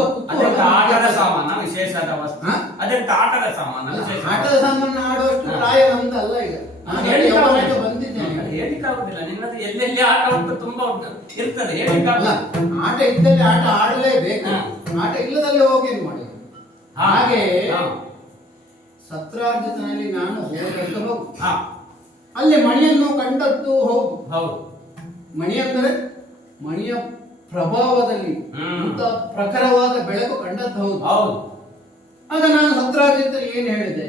ಆಟದ ಸಾಮಾನ, ವಿಶೇಷವಾದ ವಸ್ತು. ಅದೆಂತ ಆಟದ ಸಾಮಾನ, ಆಟದ ಸಾಮಾನು ಆಡುವಷ್ಟು ಪ್ರಾಯ ನಮ್ದಲ್ಲ. ಈಗ ಬಂದಿದ್ದೇನೆ, ಹೇಳಿಕ್ಕಾಗುದಿಲ್ಲ. ನಿನ್ನದು ಎಲ್ಲೆಲ್ಲಿ ಆಟ ಉಂಟು ತುಂಬಾ ಉಂಟು ಇರ್ತದೆ, ಹೇಳಿಕ್ಕಾಗಲ್ಲ. ಆಟ ಇದ್ದಲ್ಲಿ ಆಟ ಆಡಲೇಬೇಕು, ಆಟ ಇಲ್ಲದಲ್ಲಿ ಹೋಗಿ ಏನ್ ಮಾಡಿ. ಹಾಗೆ ಸತ್ರಾಜಿತನಲ್ಲಿ ನಾನು ಹೋದದ್ದು ಹೌದು, ಅಲ್ಲಿ ಮಣಿಯನ್ನು ಕಂಡದ್ದು ಹೌದು. ಮಣಿ ಅಂದರೆ ಮಣಿಯ ಪ್ರಭಾವದಲ್ಲಿ ಇಂಥ ಪ್ರಖರವಾದ ಬೆಳಕು ಕಂಡದ್ದು ಹೌದು. ಆಗ ನಾನು ಸತ್ರಾಜಿತ ಏನ್ ಹೇಳಿದೆ?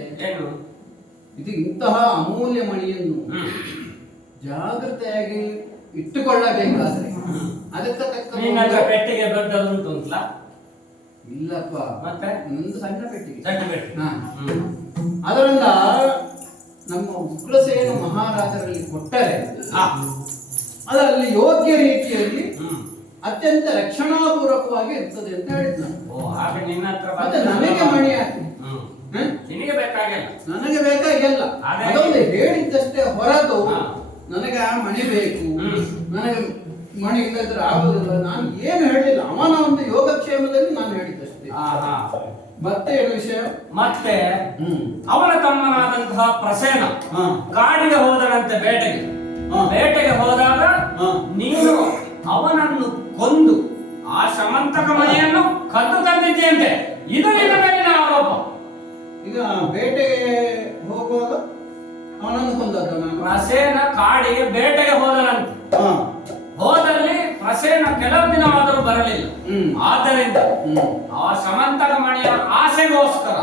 ಇದು ಇಂತಹ ಅಮೂಲ್ಯ ಮಣಿಯನ್ನು ಜಾಗೃತೆಯಾಗಿ ಇಟ್ಟುಕೊಳ್ಳಬೇಕಾದ್ರೆ ಅದಕ್ಕೆ ತಕ್ಕ ಪೆಟ್ಟಿಗೆ ದೊಡ್ಡದುಂಟು ಅಂತಲ್ಲ? ಇಲ್ಲಪ್ಪ, ಮತ್ತೆ ಒಂದು ಸಣ್ಣ ಪೆಟ್ಟಿಗೆ. ಅದರಿಂದ ನಮ್ಮ ಉಗ್ರಸೇನ ಮಹಾರಾಜರಲ್ಲಿ ಕೊಟ್ಟರೆ ಅದರಲ್ಲಿ ಯೋಗ್ಯ ರೀತಿಯಲ್ಲಿ ಅತ್ಯಂತ ರಕ್ಷಣಾಪೂರ್ವಕವಾಗಿ ಇರ್ತದೆ ಅಂತ ಹೇಳಿದ್ ನಾನು. ಮತ್ತೆ ನನಗೆ ಮಣಿ ಹಾಕಿ ನಿನಗೆ ಬೇಕಾಗಿಲ್ಲ, ನನಗೆ ಬೇಕಾಗಿಲ್ಲ. ಅದೊಂದು ಹೇಳಿದ್ದಷ್ಟೇ ಹೊರತು ನನಗೆ ಆ ಮಣಿ ಬೇಕು, ನನಗೆ ಮಣಿ ಇಲ್ಲದ್ರೆ ಆಗುದಿಲ್ಲ, ನಾನು ಏನು ಹೇಳಿಲ್ಲ. ಅವನ ಒಂದು ಯೋಗಕ್ಷೇಮದಲ್ಲಿ ನಾನು ಹೇಳಿದ್ದಷ್ಟೇ. ಮತ್ತೆ ಏನು ವಿಷಯ? ಮತ್ತೆ ಅವನ ತಮ್ಮನಾದಂತಹ ಪ್ರಸೇನ ಹಾ. ಕಾಡಿಗೆ ಹೋದನಂತೆ ಬೇಟೆಗೆ. ಹಾ. ಬೇಟೆಗೆ ಹೋದಾಗ ಹಾ. ನೀನು ಅವನನ್ನು ಕೊಂದು ಆ ಸಮಂತಕ ಮಣಿಯನ್ನು ಕದ್ದು ತಂದಿದ್ದೀಯಂತೆ. ಇದು ನಿನ್ನ ಮೇಲಿನ ಆರೋಪ. ಈಗ ಬೇಟೆಗೆ ಹೋಗುವಾಗ ಅವನನ್ನು ಕೊಂದದ್ದು ನಾನು. ಪ್ರಸೇನ ಕಾಡಿಗೆ ಬೇಟೆಗೆ ಹೋದನಂತೆ. ಹಾ. ಹೋದಲ್ಲಿ ಪ್ರಸೇನ ಕೆಲವು ದಿನವಾದರೂ ಬರಲಿಲ್ಲ. ಆದ್ದರಿಂದ ಆ ಸಮಂತಕ ಮಣಿಯ ಆಸೆಗೋಸ್ಕರ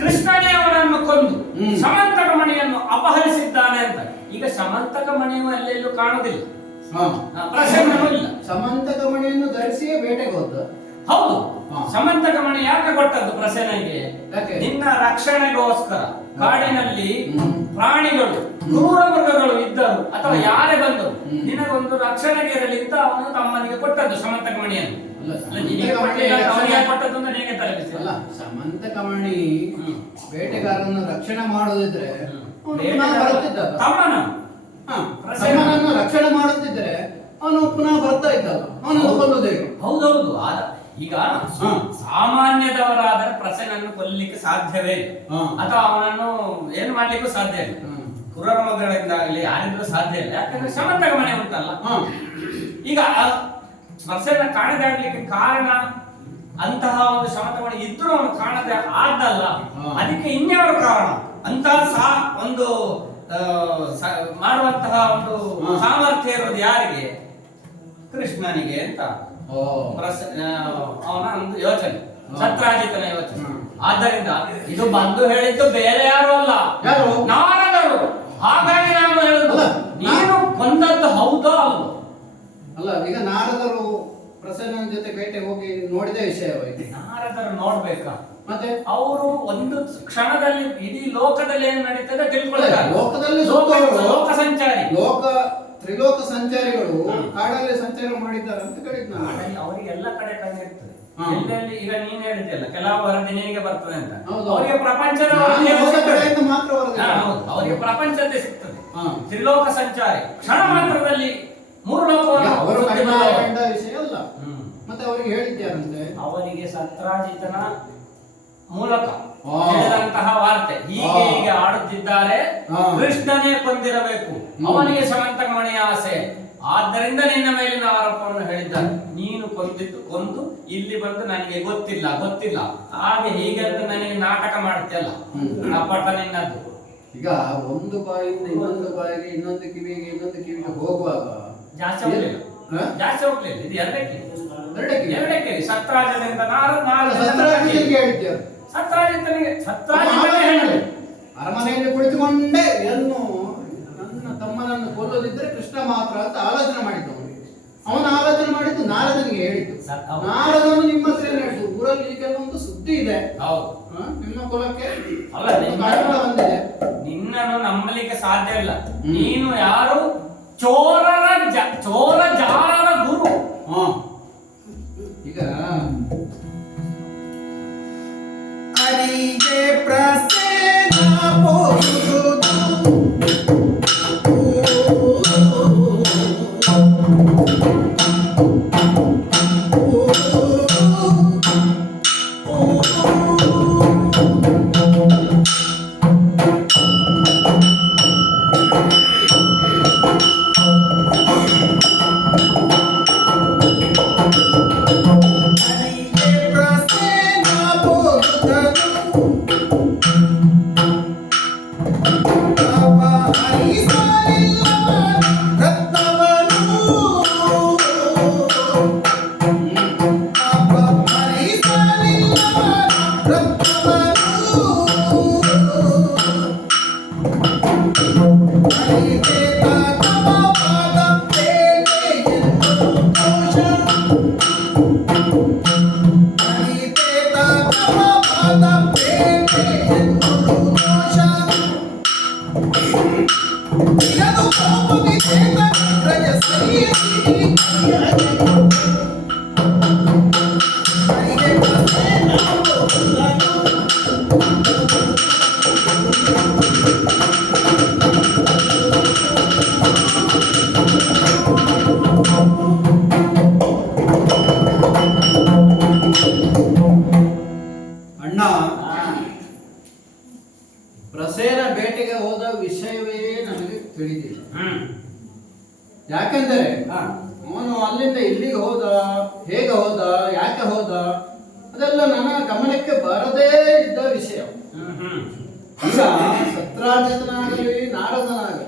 ಕೃಷ್ಣನೇ ಅವನನ್ನು ಕೊಂದು ಸಮಂತಕ ಮಣಿಯನ್ನು ಅಪಹರಿಸಿದ್ದಾನೆ ಅಂತ. ಈಗ ಸಮಂತಕ ಮಣಿಯು ಎಲ್ಲೆಲ್ಲೂ ಕಾಣುವುದಿಲ್ಲ, ಹಾ. ಪ್ರಸೇನನೂ ಇಲ್ಲ. ಸಮಂತಕ ಮಣಿಯನ್ನು ಧರಿಸಿಯೇ ಬೇಟೆಗೆ ಹೋದ. ಹೌದು. ಹಾ. ಸಮಂತಕ ಮಣಿ ಯಾಕೆ ಕೊಟ್ಟದ್ದು ಪ್ರಸೇನಿಗೆ? ಯಾಕೆ? ನಿನ್ನ ರಕ್ಷಣೆಗೋಸ್ಕರ. ಕಾಡಿನಲ್ಲಿ ಪ್ರಾಣಿಗಳು, ಕ್ರೂರ ಮೃಗಗಳು ಇದ್ದರು ಅಥವಾ ಯಾರೇ ಬಂದರು, ನಿನಗೊಂದು ರಕ್ಷಣೆಗೆ ಇರಲಿ ಅಂತ ಅವನು ತಮ್ಮನಿಗೆ ಕೊಟ್ಟದ್ದು ಸಮಂತಕ ಮಣಿಯನ್ನು. ಅಲ್ಲ, ನಿನಗೆ ಕೊಟ್ಟಿಲ್ಲ, ಅವನಿಗೆ ಕೊಟ್ಟದ್ದು ಅಂತ ನಿನಗೆ ತಲೆಬಿಸಿ. ಅಲ್ಲ, ಸಮಂತಕ ಮಣಿ ಬೇಟೆಗಾರರನ್ನು ರಕ್ಷಣೆ ಮಾಡೋದಿದ್ರೆ ಅವನು ಪುನಃ ಬರುತ್ತಿದ್ದಲ್ಲ. ತಮ್ಮನ ಹಾ. ತಮ್ಮನನ್ನು ರಕ್ಷಣೆ ಮಾಡುತ್ತಿದ್ದರೆ ಅವನು ಪುನಃ ಬರ್ತಾ ಇದ್ದಲ್ಲ, ಅವನನ್ನು ಕೊಲ್ಲುದೇ. ಹೌದೌದು. ಈಗ ಸಾಮಾನ್ಯದವರಾದರೆ ಪ್ರಸೇನನ್ನು ಕೊಲ್ಲಿಕ್ಕೆ ಸಾಧ್ಯವೇ ಇಲ್ಲ, ಅಥವಾ ಅವನನ್ನು ಏನು ಮಾಡ್ಲಿಕ್ಕೂ ಸಾಧ್ಯ ಇಲ್ಲ. ಕ್ರೂರ ಮೃಗಗಳಿಂದಾಗಲಿ ಯಾರಿಂದಲೂ ಸಾಧ್ಯ ಇಲ್ಲ. ಯಾಕಂದ್ರೆ ಸಮಂತಕ ಮನೆ ಉಂಟಲ್ಲ. ಈಗ ಪ್ರಸೇನ ಕಾಣದಾಗ್ಲಿಕ್ಕೆ ಕಾರಣ ಅಂತಹ ಒಂದು ಸಮಂತಕ ಮನೆ ಇದ್ರೂ ಅವನು ಕಾಣದೆ ಆದ್ದಲ್ಲ. ಅದಕ್ಕೆ ಇನ್ಯಾವ ಕಾರಣ? ಅಂತಹ ಒಂದು ಮಾಡುವಂತಹ ಒಂದು ಸಾಮರ್ಥ್ಯ ಇರೋದು ಯಾರಿಗೆ? ಕೃಷ್ಣನಿಗೆ ಅಂತ ಅವನ ಒಂದು ಯೋಚನೆ, ಸತ್ರಾಜಿತನ ಯೋಚನೆ. ಆದ್ದರಿಂದ ಇದು ಬಂದು ಹೇಳಿದ್ದು ಬೇರೆ ಯಾರು ಅಲ್ಲ, ನಾರದರು. ಹಾಗಾಗಿ ನಾನು ಹೇಳುದು, ನೀನು ಕೊಂದದ್ದು ಹೌದೋ ಅಲ್ವೋ? ಅಲ್ಲ, ಈಗ ನಾರದರು ಪ್ರಸನ್ನನ ಜೊತೆ ಬೇಟೆ ಹೋಗಿ ನೋಡಿದ ವಿಷಯವಾಗಿದೆ. ನಾರದರು ನೋಡ್ಬೇಕಾ? ಮತ್ತೆ ಅವರು ಒಂದು ಕ್ಷಣದಲ್ಲಿ ಇಡೀ ಲೋಕದಲ್ಲಿ ಏನು ನಡೀತದೆ ತಿಳ್ಕೊಳ್ತಾರೆ. ಲೋಕದಲ್ಲಿ ಲೋಕ ಸಂಚಾರಿ, ತ್ರಿಲೋಕ ಸಂಚಾರಿಗಳು ಕಾಡಲ್ಲಿ ಸಂಚಾರ ಮಾಡಿದ್ದಾರೆ ಅಂತ ಕೇಳಿದ್ ಅವರಿಗೆ ಎಲ್ಲ ಕಡೆ ಕಣ್ಣಿರ್ತದೆ. ಎಲ್ಲೆಲ್ಲಿ ಈಗ ನೀನ್ ಹೇಳಿದ್ಯಲ್ಲ, ಕೆಲವು ವರದಿ ನಿನಗೆ ಬರ್ತದೆ ಅಂತ. ಹೌದು. ಅವರಿಗೆ ಪ್ರಪಂಚದ ಕಡೆಯಿಂದ ಮಾತ್ರ ವರದಿ. ಅವರಿಗೆ ಪ್ರಪಂಚದ್ದೇ ಸಿಗ್ತದೆ. ತ್ರಿಲೋಕ ಸಂಚಾರಿ ಕ್ಷಣ ಮಾತ್ರದಲ್ಲಿ ಮೂರು ಲೋಕವನ್ನು ಅವರು ಕಂಡ ವಿಷಯ ಅಲ್ಲ. ಮತ್ತೆ ಅವರಿಗೆ ಹೇಳಿದ್ಯಾರಂತೆ, ಅವರಿಗೆ ಸತ್ರಾಜಿತನ ಮೂಲಕ ಹೇಳಿದಂತಹ ವಾರ್ತೆ, ಹೀಗೆ ಆಡುತ್ತಿದ್ದಾರೆ, ಕೃಷ್ಣನೇ ಕೊಂದಿರಬೇಕು, ಅವನಿಗೆ ಸಮಂತಕ ಮಣಿಯ ಆಸೆ, ಆದ್ದರಿಂದ ನಿನ್ನ ಮೇಲಿನ ಆರೋಪವನ್ನು ಹೇಳಿದ್ದಾರೆ. ನೀನು ಕೊಂದು ಇಲ್ಲಿ ಬಂದು ನನಗೆ ಗೊತ್ತಿಲ್ಲ ಹಾಗೆ ಹೀಗೆ ಅಂತ ನನಗೆ ನಾಟಕ ಮಾಡ್ತಿಯಲ್ಲ, ಕಪಟ ನಿನ್ನದ್ದು. ಈಗ ಒಂದು ಬಾಯಿಂದ ಇನ್ನೊಂದು ಬಾಯಿಗೆ, ಇನ್ನೊಂದು ಕಿವಿಗೆ ಹೋಗುವಾಗ ಜಾಸ್ತಿ ಹೋಗ್ಲಿಲ್ಲ. ಇದು ಎರಡೇ ಕಿವಿ. ಸತ್ರಾಜಿತನಿಂದ ಸತ್ರಾಜಿತನಿಗೆ ಅರಮನೆಯಲ್ಲಿ ಕುಳಿತುಕೊಂಡೇ ಏನು ನನ್ನ ತಮ್ಮನನ್ನು ಕೊಲ್ಲೋದಿದ್ರೆ ಕೃಷ್ಣ ಮಾತ್ರ ಅಂತ ಆಲೋಚನೆ ಮಾಡಿದ್ದವನು. ಅವನ ಆಲೋಚನೆ ಮಾಡಿದ್ದು ನಾರದನಿಗೆ ಹೇಳಿದ್ದು. ನಾರದನು ನಿಮ್ಮ ಹತ್ರ ಹೇಳಿದ್ದು, ಊರಲ್ಲಿ ಈಗ ಒಂದು ಸುದ್ದಿ ಇದೆ, ನಿಮ್ಮ ಕುಲಕ್ಕೆ ಬಂದಿದೆ, ನಿನ್ನನ್ನು ನಂಬಲಿಕ್ಕೆ ಸಾಧ್ಯ ಇಲ್ಲ. ನೀನು ಯಾರು? ಚೋರ ಜಾರರ ಗುರು. ಈಗ ಅಡಿಗೆ ಪ್ರಸೇನ ಪೋರುದು ಯಾಕೆಂದರೆ ಹಾ. ಅವನು ಅಲ್ಲಿಂದ ಇಲ್ಲಿಗೆ ಹೋದ, ಹೇಗೆ ಹೋದ, ಯಾಕೆ ಹೋದ, ಅದೆಲ್ಲ ನನ್ನ ಗಮನಕ್ಕೆ ಬರದೇ ಇದ್ದ ವಿಷಯ. ಈಗ ಸತ್ರಾಜಿತನಾಗಲಿ ನಾರದನಾಗಲಿ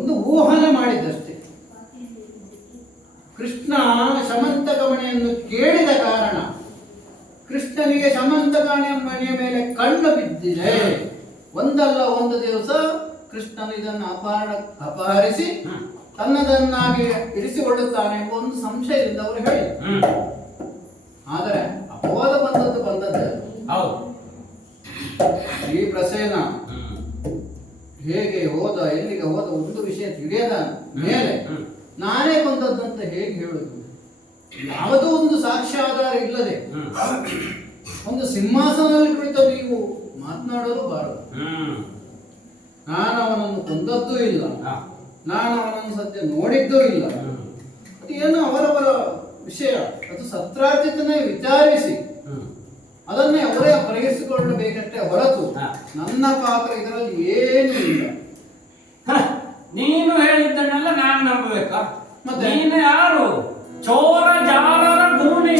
ಒಂದು ಊಹನೆ ಮಾಡಿದ್ದಷ್ಟೇ. ಕೃಷ್ಣ ಶಮಂತಕಮಣಿಯನ್ನು ಕೇಳಿದ ಕಾರಣ ಕೃಷ್ಣನಿಗೆ ಶಮಂತಕಮಣಿಯ ಮೇಲೆ ಕಣ್ಣು ಬಿದ್ದಿದೆ. ಒಂದಲ್ಲ ಒಂದು ದಿವಸ ಕೃಷ್ಣನು ಇದನ್ನು ಅಪಹರಿಸಿ ತನ್ನದನ್ನಾಗಿ ಇರಿಸಿಕೊಳ್ಳುತ್ತಾನೆ ಎಂಬ ಒಂದು ಸಂಶಯದಿಂದ ಅವರು ಹೇಳಿ. ಆದರೆ ಅಪವಾದ ಬಂದದ್ದೇ ಹೌದು. ಈ ಪ್ರಸೇನ ಹೇಗೆ ಹೋದ, ಎಲ್ಲಿಗೆ ಹೋದ ಒಂದು ವಿಷಯ ತಿಳಿಯದ ಮೇಲೆ ನಾನೇ ಕೊಂದದ್ದಂತ ಹೇಗೆ ಹೇಳುದು? ಯಾವುದೋ ಒಂದು ಸಾಕ್ಷ್ಯಾಧಾರ ಇಲ್ಲದೆ ಒಂದು ಸಿಂಹಾಸನದಲ್ಲಿ ಕುಳಿತ ನೀವು ಮಾತನಾಡಲು ಬಾರದು. ನಾನು ಅವನನ್ನು ಕೊಂದದ್ದೂ ಇಲ್ಲ, ನಾನು ಅವನನ್ನು ಸದ್ಯ ನೋಡಿದ್ದೂ ಇಲ್ಲ. ಅದು ಏನು ಅವರವರ ವಿಷಯ, ಅದು ಸತ್ರಾಜಿತನೇ ವಿಚಾರಿಸಿ ಅದನ್ನೇ ಅವರೇ ಪರಿಹರಿಸಿಕೊಳ್ಳಬೇಕಷ್ಟೇ ಹೊರತು ನನ್ನ ಪಾತ್ರ ಇದರಲ್ಲಿ ಏನೂ ಇಲ್ಲ. ನೀನು ಹೇಳಿದ್ದನ್ನೆಲ್ಲ ನಾನು ನಂಬಬೇಕಾ? ಮತ್ತೆ ನೀನು ಯಾರು? ಚೋರ ಜಾಲರ ಭೂಮಿ.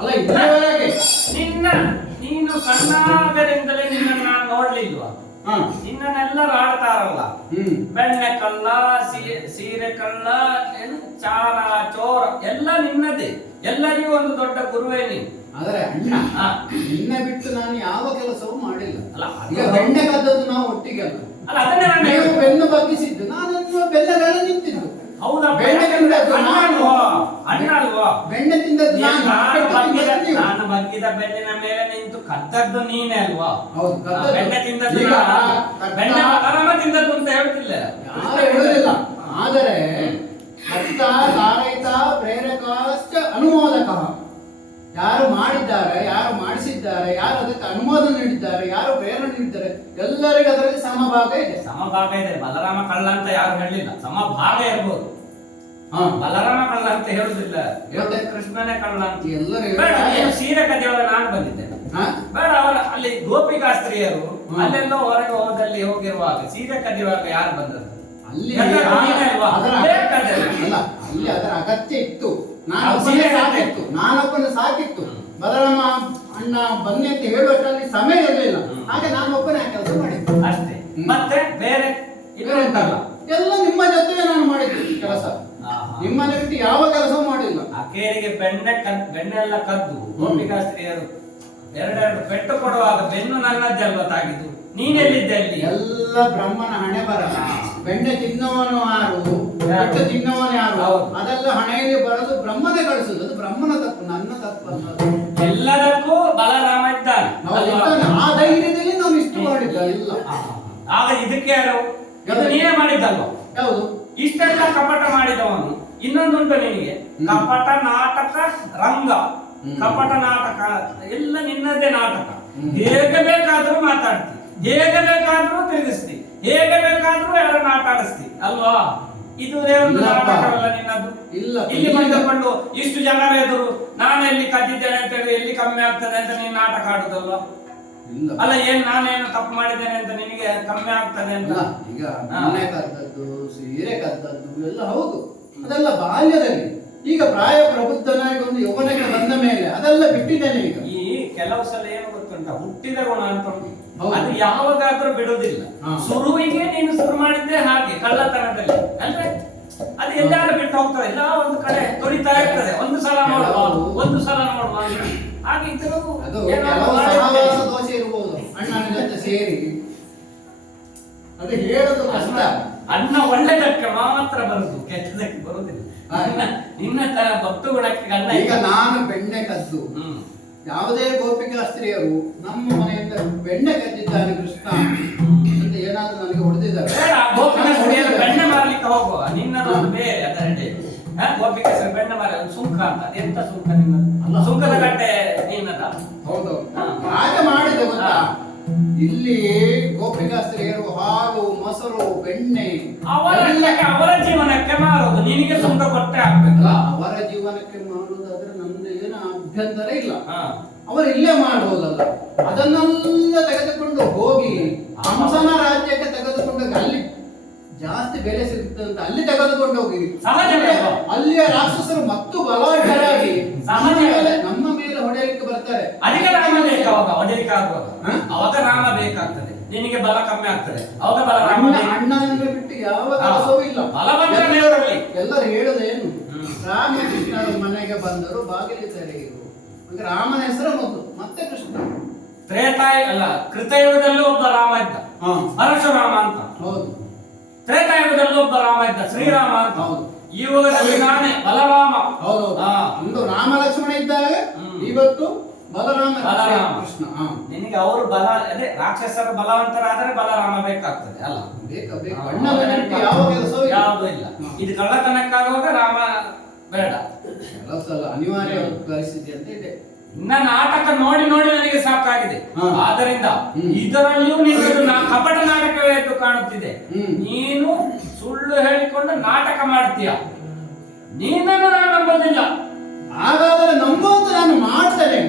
ಅಲ್ಲ ಇದುವರೆಗೆ ನೀನು ಸಣ್ಣಾಗರಿಂದಲೇ ನಿನ್ನನ್ನು ನಾನು ನೋಡ್ಲಿಲ್ವಾ? ನಿನ್ನನ್ನೆಲ್ಲರೂ ಆಡ್ತಾರಲ್ಲ, ಬೆಣ್ಣೆ ಕಳ್ಳ, ಸೀರೆ ಕಳ್ಳ, ಚಾರ ಚೋರ ಎಲ್ಲ ನಿನ್ನದೇ. ಎಲ್ಲರಿಗೂ ಒಂದು ದೊಡ್ಡ ಗುರುವೇ ನೀನು. ಆದರೆ ಅಣ್ಣ ನಿನ್ನೆ ಬಿಟ್ಟು ನಾನು ಯಾವ ಕೆಲಸವೂ ಮಾಡಿಲ್ಲ. ಅಲ್ಲ ಈಗ ಬೆಣ್ಣೆ ಕದ್ದದ್ದು ನಾವು ಒಟ್ಟಿಗೆ ಅಲ್ಲ. ಅಲ್ಲ ಅದನ್ನೇ ನಾನು ನೀವು ಬೆನ್ನು ಬಗ್ಗಿಸಿದ್ದು, ನಾನು ಬೆನ್ನ ಮೇಲೆ ನಿಂತಿದ್ದು. ಹೌದಾ? ಬೆಣ್ಣೆ ತಿಂದದ್ದು ಅಣ್ಣ ಅಲ್ವಾ? ಬೆಣ್ಣೆ ತಿಂದದ್ದು ನಾನು ಬಗ್ಗಿದ ಬೆನ್ನಿನ ಮೇಲೆ ನಿಂತು ಕದ್ದದ್ದು ನೀನೇ ಅಲ್ವಾ? ಹೌದು, ಬೆಣ್ಣೆ ತಿಂದದ್ದು ಬೆಣ್ಣೆ ಆರಾಮ ತಿಂದದ್ದು ಅಂತ ಹೇಳ್ತಿಲ್ಲ, ಯಾರು ಹೇಳುದಿಲ್ಲ. ಆದರೆ ಕರ್ತ ಕಾರಯಿತ ಪ್ರೇರಕಶ್ಚ ಅನುಮೋದಕ, ಯಾರು ಮಾಡಿದ್ದಾರೆ, ಯಾರು ಮಾಡಿಸಿದ್ದಾರೆ, ಯಾರು ಅದಕ್ಕೆ ಅನುಮೋದನೆ ನೀಡಿದ್ದಾರೆ, ಯಾರು ಪ್ರೇರಣೆ ನೀಡಿದ್ದಾರೆ, ಎಲ್ಲರಿಗೂ ಅದರಲ್ಲಿ ಸಮಭಾಗ ಇದೆ. ಸಮಭಾಗ ಇದೆ. ಬಲರಾಮ ಕಳ್ಳ ಅಂತ ಯಾರು ಹೇಳಿಲ್ಲ, ಸಮಭಾಗ ಇರ್ಬೋದು. ಬಲರಾಮ ಕಳ್ಳ ಅಂತ ಹೇಳುದಿಲ್ಲ, ಕೃಷ್ಣನೇ ಕಳ್ಳ ಅಂತ ಎಲ್ಲರೂ. ಸೀರೆ ಕದಿಯೊಳಗೆ ನಾನು ಬಂದಿದ್ದೇನೆ, ಬೇಡ ಅವರ ಅಲ್ಲಿ ಗೋಪಿಕಾಸ್ತ್ರೀಯರು ಅಲ್ಲೆಲ್ಲೋ ಹೊರಗೆ ಹೋದಲ್ಲಿ ಹೋಗಿರುವಾಗ ಸೀರೆ ಕದಿಯುವಾಗ ಯಾರು ಬಂದದ್ದು? ಅಲ್ಲಿ ಅಲ್ಲಿ ಅದರ ಅಗತ್ಯ ಇತ್ತು. ನಾನೊಬ್ಬನ ಸಾಕಿತ್ತು. ಬಲರಾಮ ಅಣ್ಣ ಬನ್ನಿ ಅಂತ ಹೇಳುವಷ್ಟರಲ್ಲಿ ಸಮಯ ಇರಲಿಲ್ಲ, ಹಾಗೆ ನಾನು ಒಬ್ಬನೇ ಆ ಕೆಲಸ ಮಾಡಿದ್ದೆ ಅಷ್ಟೇ. ಮತ್ತೆ ಬೇರೆ ಉಂಟಲ್ಲ, ಎಲ್ಲ ನಿಮ್ಮ ಜೊತೆ ನಾನು ಮಾಡಿದ್ದೆ ಕೆಲಸ. ನಿಮ್ಮನೆ ಬಿಟ್ಟು ಯಾವ ಕೆಲಸವೂ ಮಾಡಿಲ್ಲ. ಅಕೇರಿಗೆ ಬೆಣ್ಣೆಲ್ಲ ಕದ್ದು ಗೋಪಿಕಾಸ್ತ್ರೀಯರು ಎರಡೆರಡು ಪೆಟ್ಟು ಕೊಡುವಾಗ ಬೆನ್ನು ನನ್ನದ್ದೇ ಅಲ್ವಾ ತಾಗಿದ್ದು? ನೀನೆಲ್ಲಿದ್ದೆ ಅಲ್ಲಿ? ಎಲ್ಲ ಬ್ರಹ್ಮನ ಹಣೆ ಬರ. ಬೆಣ್ಣೆ ತಿನ್ನೋನು ಯಾರು, ಪೆಟ್ಟು ತಿನ್ನೋನು ಯಾರು, ಅದೆಲ್ಲ ಹಣೆಯಲ್ಲಿ ಬರೋದು ಬ್ರಹ್ಮನೇ ಕಳಿಸುದು. ಅದು ಬ್ರಹ್ಮನ ತಪ್ಪು, ನನ್ನ ತಪ್ಪು ಅನ್ನೋದು. ಎಲ್ಲದಕ್ಕೂ ಬಲರಾಮ ಇದ್ದಾನೆ. ಆ ಧೈರ್ಯದಲ್ಲಿ ನಾನು ಇಷ್ಟು ಮಾಡಿದ್ದ ಇಲ್ಲ. ಆಗ ಇದಕ್ಕೆ ಯಾರು? ನೀನೇ ಮಾಡಿದ್ದಲ್ವ? ಯಾವುದು? ಇಷ್ಟೆಲ್ಲ ಕಪಟ ಮಾಡಿದವನು ಇನ್ನೊಂದುಂಟು ನಿನಗೆ, ಕಪಟ ನಾಟಕ ರಂಗ, ಕಪಟ ನಾಟಕ ಎಲ್ಲ ನಿನ್ನದೇ ನಾಟಕ. ಹೇಗೆ ಬೇಕಾದ್ರೂ ಮಾತಾಡ್ತಿ, ಹೇಗೆ ಬೇಕಾದ್ರೂ ತಿರುಗಿಸ್ತಿ, ಹೇಗೆ ಬೇಕಾದ್ರೂ ಯಾರನ್ನ ಆಟ ಆಡಿಸ್ತಿ ಅಲ್ವಾ? ಇದು ಒಂದು ನಾಟಕವಲ್ಲ ನಿನ್ನದು. ಇಲ್ಲಿ ಬಂದುಕೊಂಡು ಇಷ್ಟು ಜನರ ಎದುರು ನಾನೆಲ್ಲಿ ಕದ್ದಿದ್ದೇನೆ ಅಂತ ಹೇಳಿ ಎಲ್ಲಿ ಕಮ್ಮಿ ಆಗ್ತದೆ ಅಂತ ನೀನು ನಾಟಕ ಆಡುದಲ್ವಾ? ಅಲ್ಲ, ಏನ್ ನಾನೇನು ತಪ್ಪು ಮಾಡಿದ್ದೇನೆ ಅಂತ ನಿನಗೆ ಕಮ್ಮಿ ಆಗ್ತದೆ ಅಂತ? ಈಗ ಬೆಣ್ಣೆ ಕದ್ದದ್ದು, ಸೀರೆ ಕದ್ದದ್ದು ಎಲ್ಲ ಹೌದು, ಅದೆಲ್ಲ ಬಾಲ್ಯದಲ್ಲಿ. ಈಗ ಪ್ರಾಯ ಪ್ರಬುದ್ಧನಾಗಿ ಒಂದು ಯೌವನಕ್ಕೆ ಬಂದ ಮೇಲೆ ಅದೆಲ್ಲ ಬಿಟ್ಟಿದ್ದೇನೆ. ಈಗ ಈ ಕೆಲವು ಸಲ ಏನು ಗೊತ್ತುಂಟ, ಹುಟ್ಟಿದ ಗುಣ ಅಂತ ಅದು ಯಾವಾಗಾದ್ರೂ ಬಿಡುವುದಿಲ್ಲ. ಶುರುವಿಗೆ ನೀನು ಶುರು ಮಾಡಿದ್ದೆ ಹಾಗೆ ಕಳ್ಳತನದಲ್ಲಿ ಅಂದ್ರೆ ಅದು ಎಲ್ಲಾರು ಬಿಟ್ಟು ಹೋಗ್ತದೆ, ಎಲ್ಲ ಒಂದು ಕಡೆ ತೊಳಿತಾ ಇರ್ತದೆ. ಒಂದು ಸಲ ನೋಡುವ, ಒಂದು ಸಲ ನೋಡುವ, ಹಾಗೆ ದೋಷ ಇರ್ಬೋದು. ಅಣ್ಣನ ಜೊತೆ ಸೇರಿ ಅದು ಹೇಳೋದು ಕಷ್ಟ. ಅನ್ನ ಒಳ್ಳೆದಕ್ಕೆ ಮಾತ್ರ ಬರುದು, ಕೆಟ್ಟದಕ್ಕೆ ಬರುದಿಲ್ಲ. ನಿನ್ನ ತರ ಭಕ್ತುಗಳಕ್ಕೆ ಅನ್ನ ಈಗ ನಾನು ಬೆಣ್ಣೆ ಕದ್ದು ಯಾವುದೇ ಗೋಪಿಕಾಸ್ತ್ರೀಯರು ನಮ್ಮ ಮನೆಯಿಂದ ಬೆಣ್ಣೆ ಕದ್ದಿದ್ದಾನೆ ಕೃಷ್ಣ ಅಂತ ಏನಾದ್ರೂ ನನಗೆ ಹೊಡೆದಿದ್ದಾರೆ, ಬೇಡ. ಗೋಪಿಕಾಸ್ತ್ರೀಯರು ಬೆಣ್ಣೆ ಮಾರ್ಲಿಕ್ಕೆ ಹೋಗುವ, ನಿನ್ನದೊಂದು ಬೇರೆ ಅದರಡೆ. ಗೋಪಿಕಾಸ್ತ್ರೀಯರು ಬೆಣ್ಣೆ ಮಾರ ಸುಂಕ ಅಂತ, ಅದೆಂತ ಸುಂಕ ನಿನ್ನದು? ಸುಂಕದ ಗಟ್ಟೆ ನಿನ್ನದ? ಹೌದೌದು. ಹಾಗೆ ಮಾಡಿದೆ ಗೊತ್ತಾ, ಇಲ್ಲಿ ಗೋಪಿಕಾಸ್ತ್ರೀಯರು ಹಾಲು ಮೊಸರು ಬೆಣ್ಣೆ ಅವರ ಜೀವನಕ್ಕೆ ಮಾರೋದು, ನಿನಗೆ ಸುಂಕ ಕೊಟ್ಟೆ ಆಗ್ಬೇಕಲ್ಲ. ಅವರ ಜೀವನಕ್ಕೆ ಮಾಡುವುದಾದ್ರೆ ನಮ್ದು ಏನು ಅಭ್ಯಂತರ ಇಲ್ಲ, ಅವರು ಇಲ್ಲೇ ಮಾಡಬಹುದಲ್ಲ. ಅದನ್ನೆಲ್ಲ ತೆಗೆದುಕೊಂಡು ಹೋಗಿ ಹಂಸನ ರಾಜ್ಯಕ್ಕೆ ತೆಗೆದುಕೊಂಡು ಅಲ್ಲಿ ಜಾಸ್ತಿ ಬೆಲೆ ಸಿಗುತ್ತೆ ಅಂತ ಅಲ್ಲಿ ತೆಗೆದುಕೊಂಡು ಹೋಗಿ ಅಲ್ಲಿಯ ರಾಕ್ಷಸರು ಮತ್ತು ಬಲಾಢ್ಯರಾಗಿ ನಮ್ಮ ಮೇಲೆ ಹೊಡೆಯಲಿಕ್ಕೆ ಬರ್ತಾರೆ. ಅದಕ್ಕೆ ರಾಮ ಬೇಕು, ಅವಾಗ ಹೊಡೆಯಲಿಕ್ಕೆ ಆಗುವಾಗ ಅವಾಗ ರಾಮ ಬೇಕಾಗ್ತದೆ, ನಿನಗೆ ಬಲ ಕಮ್ಮಿ ಆಗ್ತದೆ, ಅವಾಗ ಬಲ ಅಣ್ಣನನ್ನು ಬಿಟ್ಟು ಯಾವ ಕೆಲಸವೂ ಇಲ್ಲ. ಎಲ್ಲರೂ ಹೇಳುದೇನು, ರಾಮಕೃಷ್ಣರು ಮನೆಗೆ ಬಂದರು ಬಾಗಿಲು ತೆರೆಯಿರು. ರಾಮನ ಹೆಸರು ಮೊದಲು, ಮತ್ತೆ ಕೃಷ್ಣ. ತ್ರೇತಾಯ ಅಲ್ಲ, ಕೃತಯುಗದಲ್ಲೂ ಒಬ್ಬ ರಾಮ ಇದ್ದ, ಪರಶುರಾಮ ಅಂತ. ಹೌದು. ತ್ರೇತಾಯುಗದಲ್ಲೂ ಒಬ್ಬ ರಾಮ ಇದ್ದ, ಶ್ರೀರಾಮ ಅಂತ. ಹೌದು. ಈ ಯುಗದಲ್ಲಿ ನಾನೇ ಬಲರಾಮ. ಹೌದು. ಒಂದು ರಾಮ ಲಕ್ಷ್ಮಣ ಇದ್ದಾಗ ಇವತ್ತು ಬಲರಾಮ ಕೃಷ್ಣ. ನಿನಗೆ ಅವರು ಬಲ, ಅದೇ ರಾಕ್ಷಸರು ಬಲವಂತರಾದರೆ ಬಲರಾಮ ಬೇಕಾಗ್ತದೆ ಅಲ್ಲ? ಯಾವ ಕೆಲಸವೂ ಯಾವುದೂ ಇಲ್ಲ. ಇದು ಕಳ್ಳತನಕ್ಕಾಗುವಾಗ ರಾಮ ಬೇಡ, ಕೆಲಸ ಅಲ್ಲ, ಅನಿವಾರ್ಯ ಪರಿಸ್ಥಿತಿ ಅಂತ ಇದೆ. ಇನ್ನ ನಾಟಕ ನೋಡಿ ನೋಡಿ ನನಗೆ ಸಾಕಾಗಿದೆ. ಆದ್ದರಿಂದ ಇದರಲ್ಲಿಯೂ ನೀನು ಕಪಟ ನಾಟಕವೇ ಎಂದು ಕಾಣುತ್ತಿದೆ. ನೀನು ಸುಳ್ಳು ಹೇಳಿಕೊಂಡು ನಾಟಕ ಮಾಡ್ತೀಯ, ನೀನನ್ನು ನಾನು ನಂಬೋದಿಲ್ಲ. ಹಾಗಾದರೆ ನಂಬುವಂತ ನಾನು ಮಾಡ್ತೇನೆ.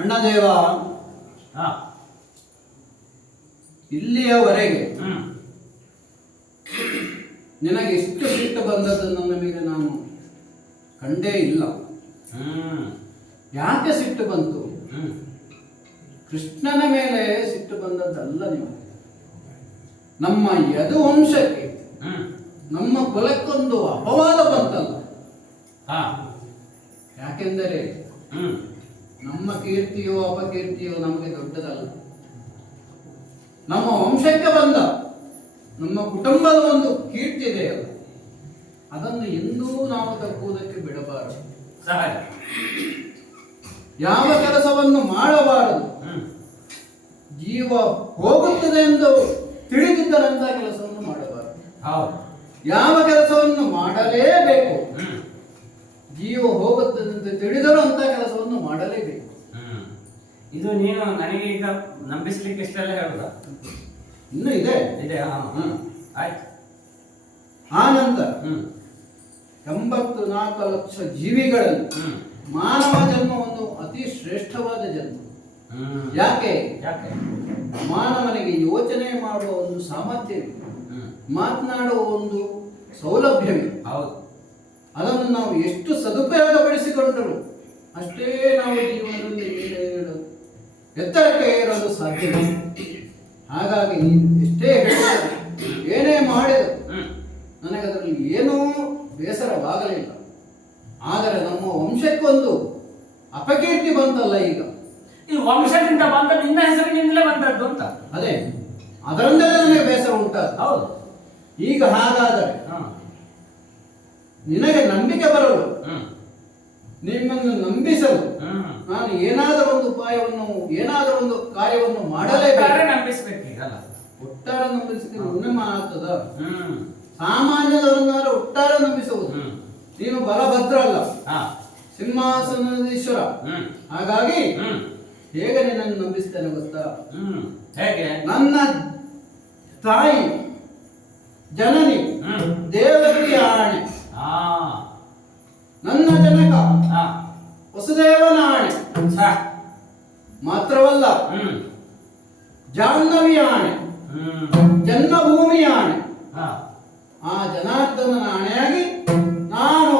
ಅಣ್ಣದೇವ, ಇಲ್ಲಿಯವರೆಗೆ ನಿನಗೆ ಇಷ್ಟು ಸಿಟ್ಟು ಬಂದದ್ದು ನನ್ನ ಮೇಲೆ ನಾನು ಕಂಡೇ ಇಲ್ಲ. ಯಾಕೆ ಸಿಟ್ಟು ಬಂತು? ಕೃಷ್ಣನ ಮೇಲೆ ಸಿಟ್ಟು ಬಂದದ್ದಲ್ಲ. ನೀವು ನಮ್ಮ ಯದುವಂಶಕ್ಕೆ, ನಮ್ಮ ಕುಲಕ್ಕೊಂದು ಅಪವಾದ ಬಂತಲ್ಲ. ಯಾಕೆಂದರೆ ನಮ್ಮ ಕೀರ್ತಿಯೋ ಅಪಕೀರ್ತಿಯೋ ನಮಗೆ ದೊಡ್ಡದಲ್ಲ. ನಮ್ಮ ವಂಶಕ್ಕೆ ಬಂದ, ನಮ್ಮ ಕುಟುಂಬದ ಒಂದು ಕೀರ್ತಿ ಇದೆಯಲ್ಲ, ಅದನ್ನು ಎಂದೂ ನಾವು ತಪ್ಪುವುದಕ್ಕೆ ಬಿಡಬಾರದು. ಯಾವ ಕೆಲಸವನ್ನು ಮಾಡಬಾರದು, ಜೀವ ಹೋಗುತ್ತದೆ ಎಂದು ತಿಳಿದಿದ್ದರಂತಹ ಕೆಲಸವನ್ನು ಮಾಡಬಾರದು. ಯಾವ ಕೆಲಸವನ್ನು ಮಾಡಲೇಬೇಕು, ಜೀವ ಹೋಗುತ್ತದೆ ಅಂತ ತಿಳಿದರೂ ಅಂತ ಕೆಲಸವನ್ನು ಮಾಡಲೇಬೇಕು. ಇದು ನೀನು ನನಗೆ ಈಗ ನಂಬಿಸ್ಲಿಕ್ಕೆ ಇಷ್ಟೆಲ್ಲ ಹೇಳುದ? ಇನ್ನು ಇದೆ. ಆಯ್ತು. ಆ ನಂತರ 84 ಲಕ್ಷ ಜೀವಿಗಳಲ್ಲಿ ಹ್ಮ್ ಮಾನವ ಜನ್ಮ ಒಂದು ಅತಿ ಶ್ರೇಷ್ಠವಾದ ಜನ್ಮ. ಹ್ಮ್ ಯಾಕೆ? ಯಾಕೆ? ಮಾನವನಿಗೆ ಯೋಚನೆ ಮಾಡುವ ಒಂದು ಸಾಮರ್ಥ್ಯವಿದೆ, ಹ್ಮ್ ಮಾತನಾಡುವ ಒಂದು ಸೌಲಭ್ಯವಿದೆ. ಹೌದು. ಅದನ್ನು ನಾವು ಎಷ್ಟು ಸದುಪಯೋಗಪಡಿಸಿಕೊಂಡರು ಅಷ್ಟೇ ನಾವು ಜೀವನದಲ್ಲಿ ಎತ್ತರಕ್ಕೆ ಏರಲು ಸಾಧ್ಯವಿದೆ. ಹಾಗಾಗಿ ನೀನು ಎಷ್ಟೇ ಹೇಳಿದರು, ಏನೇ ಮಾಡಿದರು ಹ್ಮ್ ನನಗದರಲ್ಲಿ ಏನೂ ಬೇಸರವಾಗಲಿಲ್ಲ. ಆದರೆ ನಮ್ಮ ವಂಶಕ್ಕೊಂದು ಅಪಕೀರ್ತಿ ಬಂತಲ್ಲ ಈಗ. ಈ ವಂಶದಿಂದ ಬಂದ ನಿನ್ನ ಹೆಸರಿನಿಂದಲೇ ಬಂದದ್ದು ಅಂತ. ಅದೇ ಅದರಿಂದಲೇ ನನಗೆ ಬೇಸರ ಉಂಟಾದ. ಹೌದು. ಈಗ ಹಾಗಾದರೆ ಹ್ಮ್ ನಿನಗೆ ನಂಬಿಕೆ ಬರಲು, ಹ್ಮ್ ನಿಮ್ಮನ್ನು ನಂಬಿಸಲು ಹ್ಮ್ ನಾನು ಏನಾದರೂ ಒಂದು ಉಪಾಯವನ್ನು, ಏನಾದರೂ ಒಂದು ಕಾರ್ಯವನ್ನು ಮಾಡಲೇಬೇಕು. ನಂಬಿಸ್ಬೇಕೀಗಲ್ಲ. ಒಟ್ಟಾರೆ ನಂಬಿಸಿದ್ರೆ ಉನ್ನಮ ಆಗ್ತದ. ಹ್ಮ್ ಸಾಮಾನ್ಯದವರನ್ನಾದ್ರೂ ಒಟ್ಟಾರೆ ನಂಬಿಸುವುದು. ಹ್ಮ್ ನೀನು ಬಲಭದ್ರ ಅಲ್ಲ, ಹಾ ಸಿಂಹಾಸನದೀಶ್ವರ. ಹ್ಮ್ ಹಾಗಾಗಿ ಹ್ಮ್ ಹೇಗೆ ನಿನ್ನನ್ನು ನಂಬಿಸ್ತೇನೆ ಗೊತ್ತಾ? ಹ್ಮ್ ಹೇಗೆ? ನನ್ನ ತಾಯಿ ಜನನಿ ಹ್ಮ್ ದೇವರಿಗೆ ಆಣೆ, ಹಾ ನನ್ನ ಜನಕ ಹಾ ವಸುದೇವನ ಆಣೆ ಛ. ಮಾತ್ರವಲ್ಲ, ಹ್ಮ್ ಜಾಹ್ನವಿ ಆಣೆ, ಹ್ಮ್ ಜನ್ಮಭೂಮಿ ಆಣೆ. ಹಾ ಆ ಜನಾರ್ದನನ ಆಣೆಯಾಗಿ ನಾನು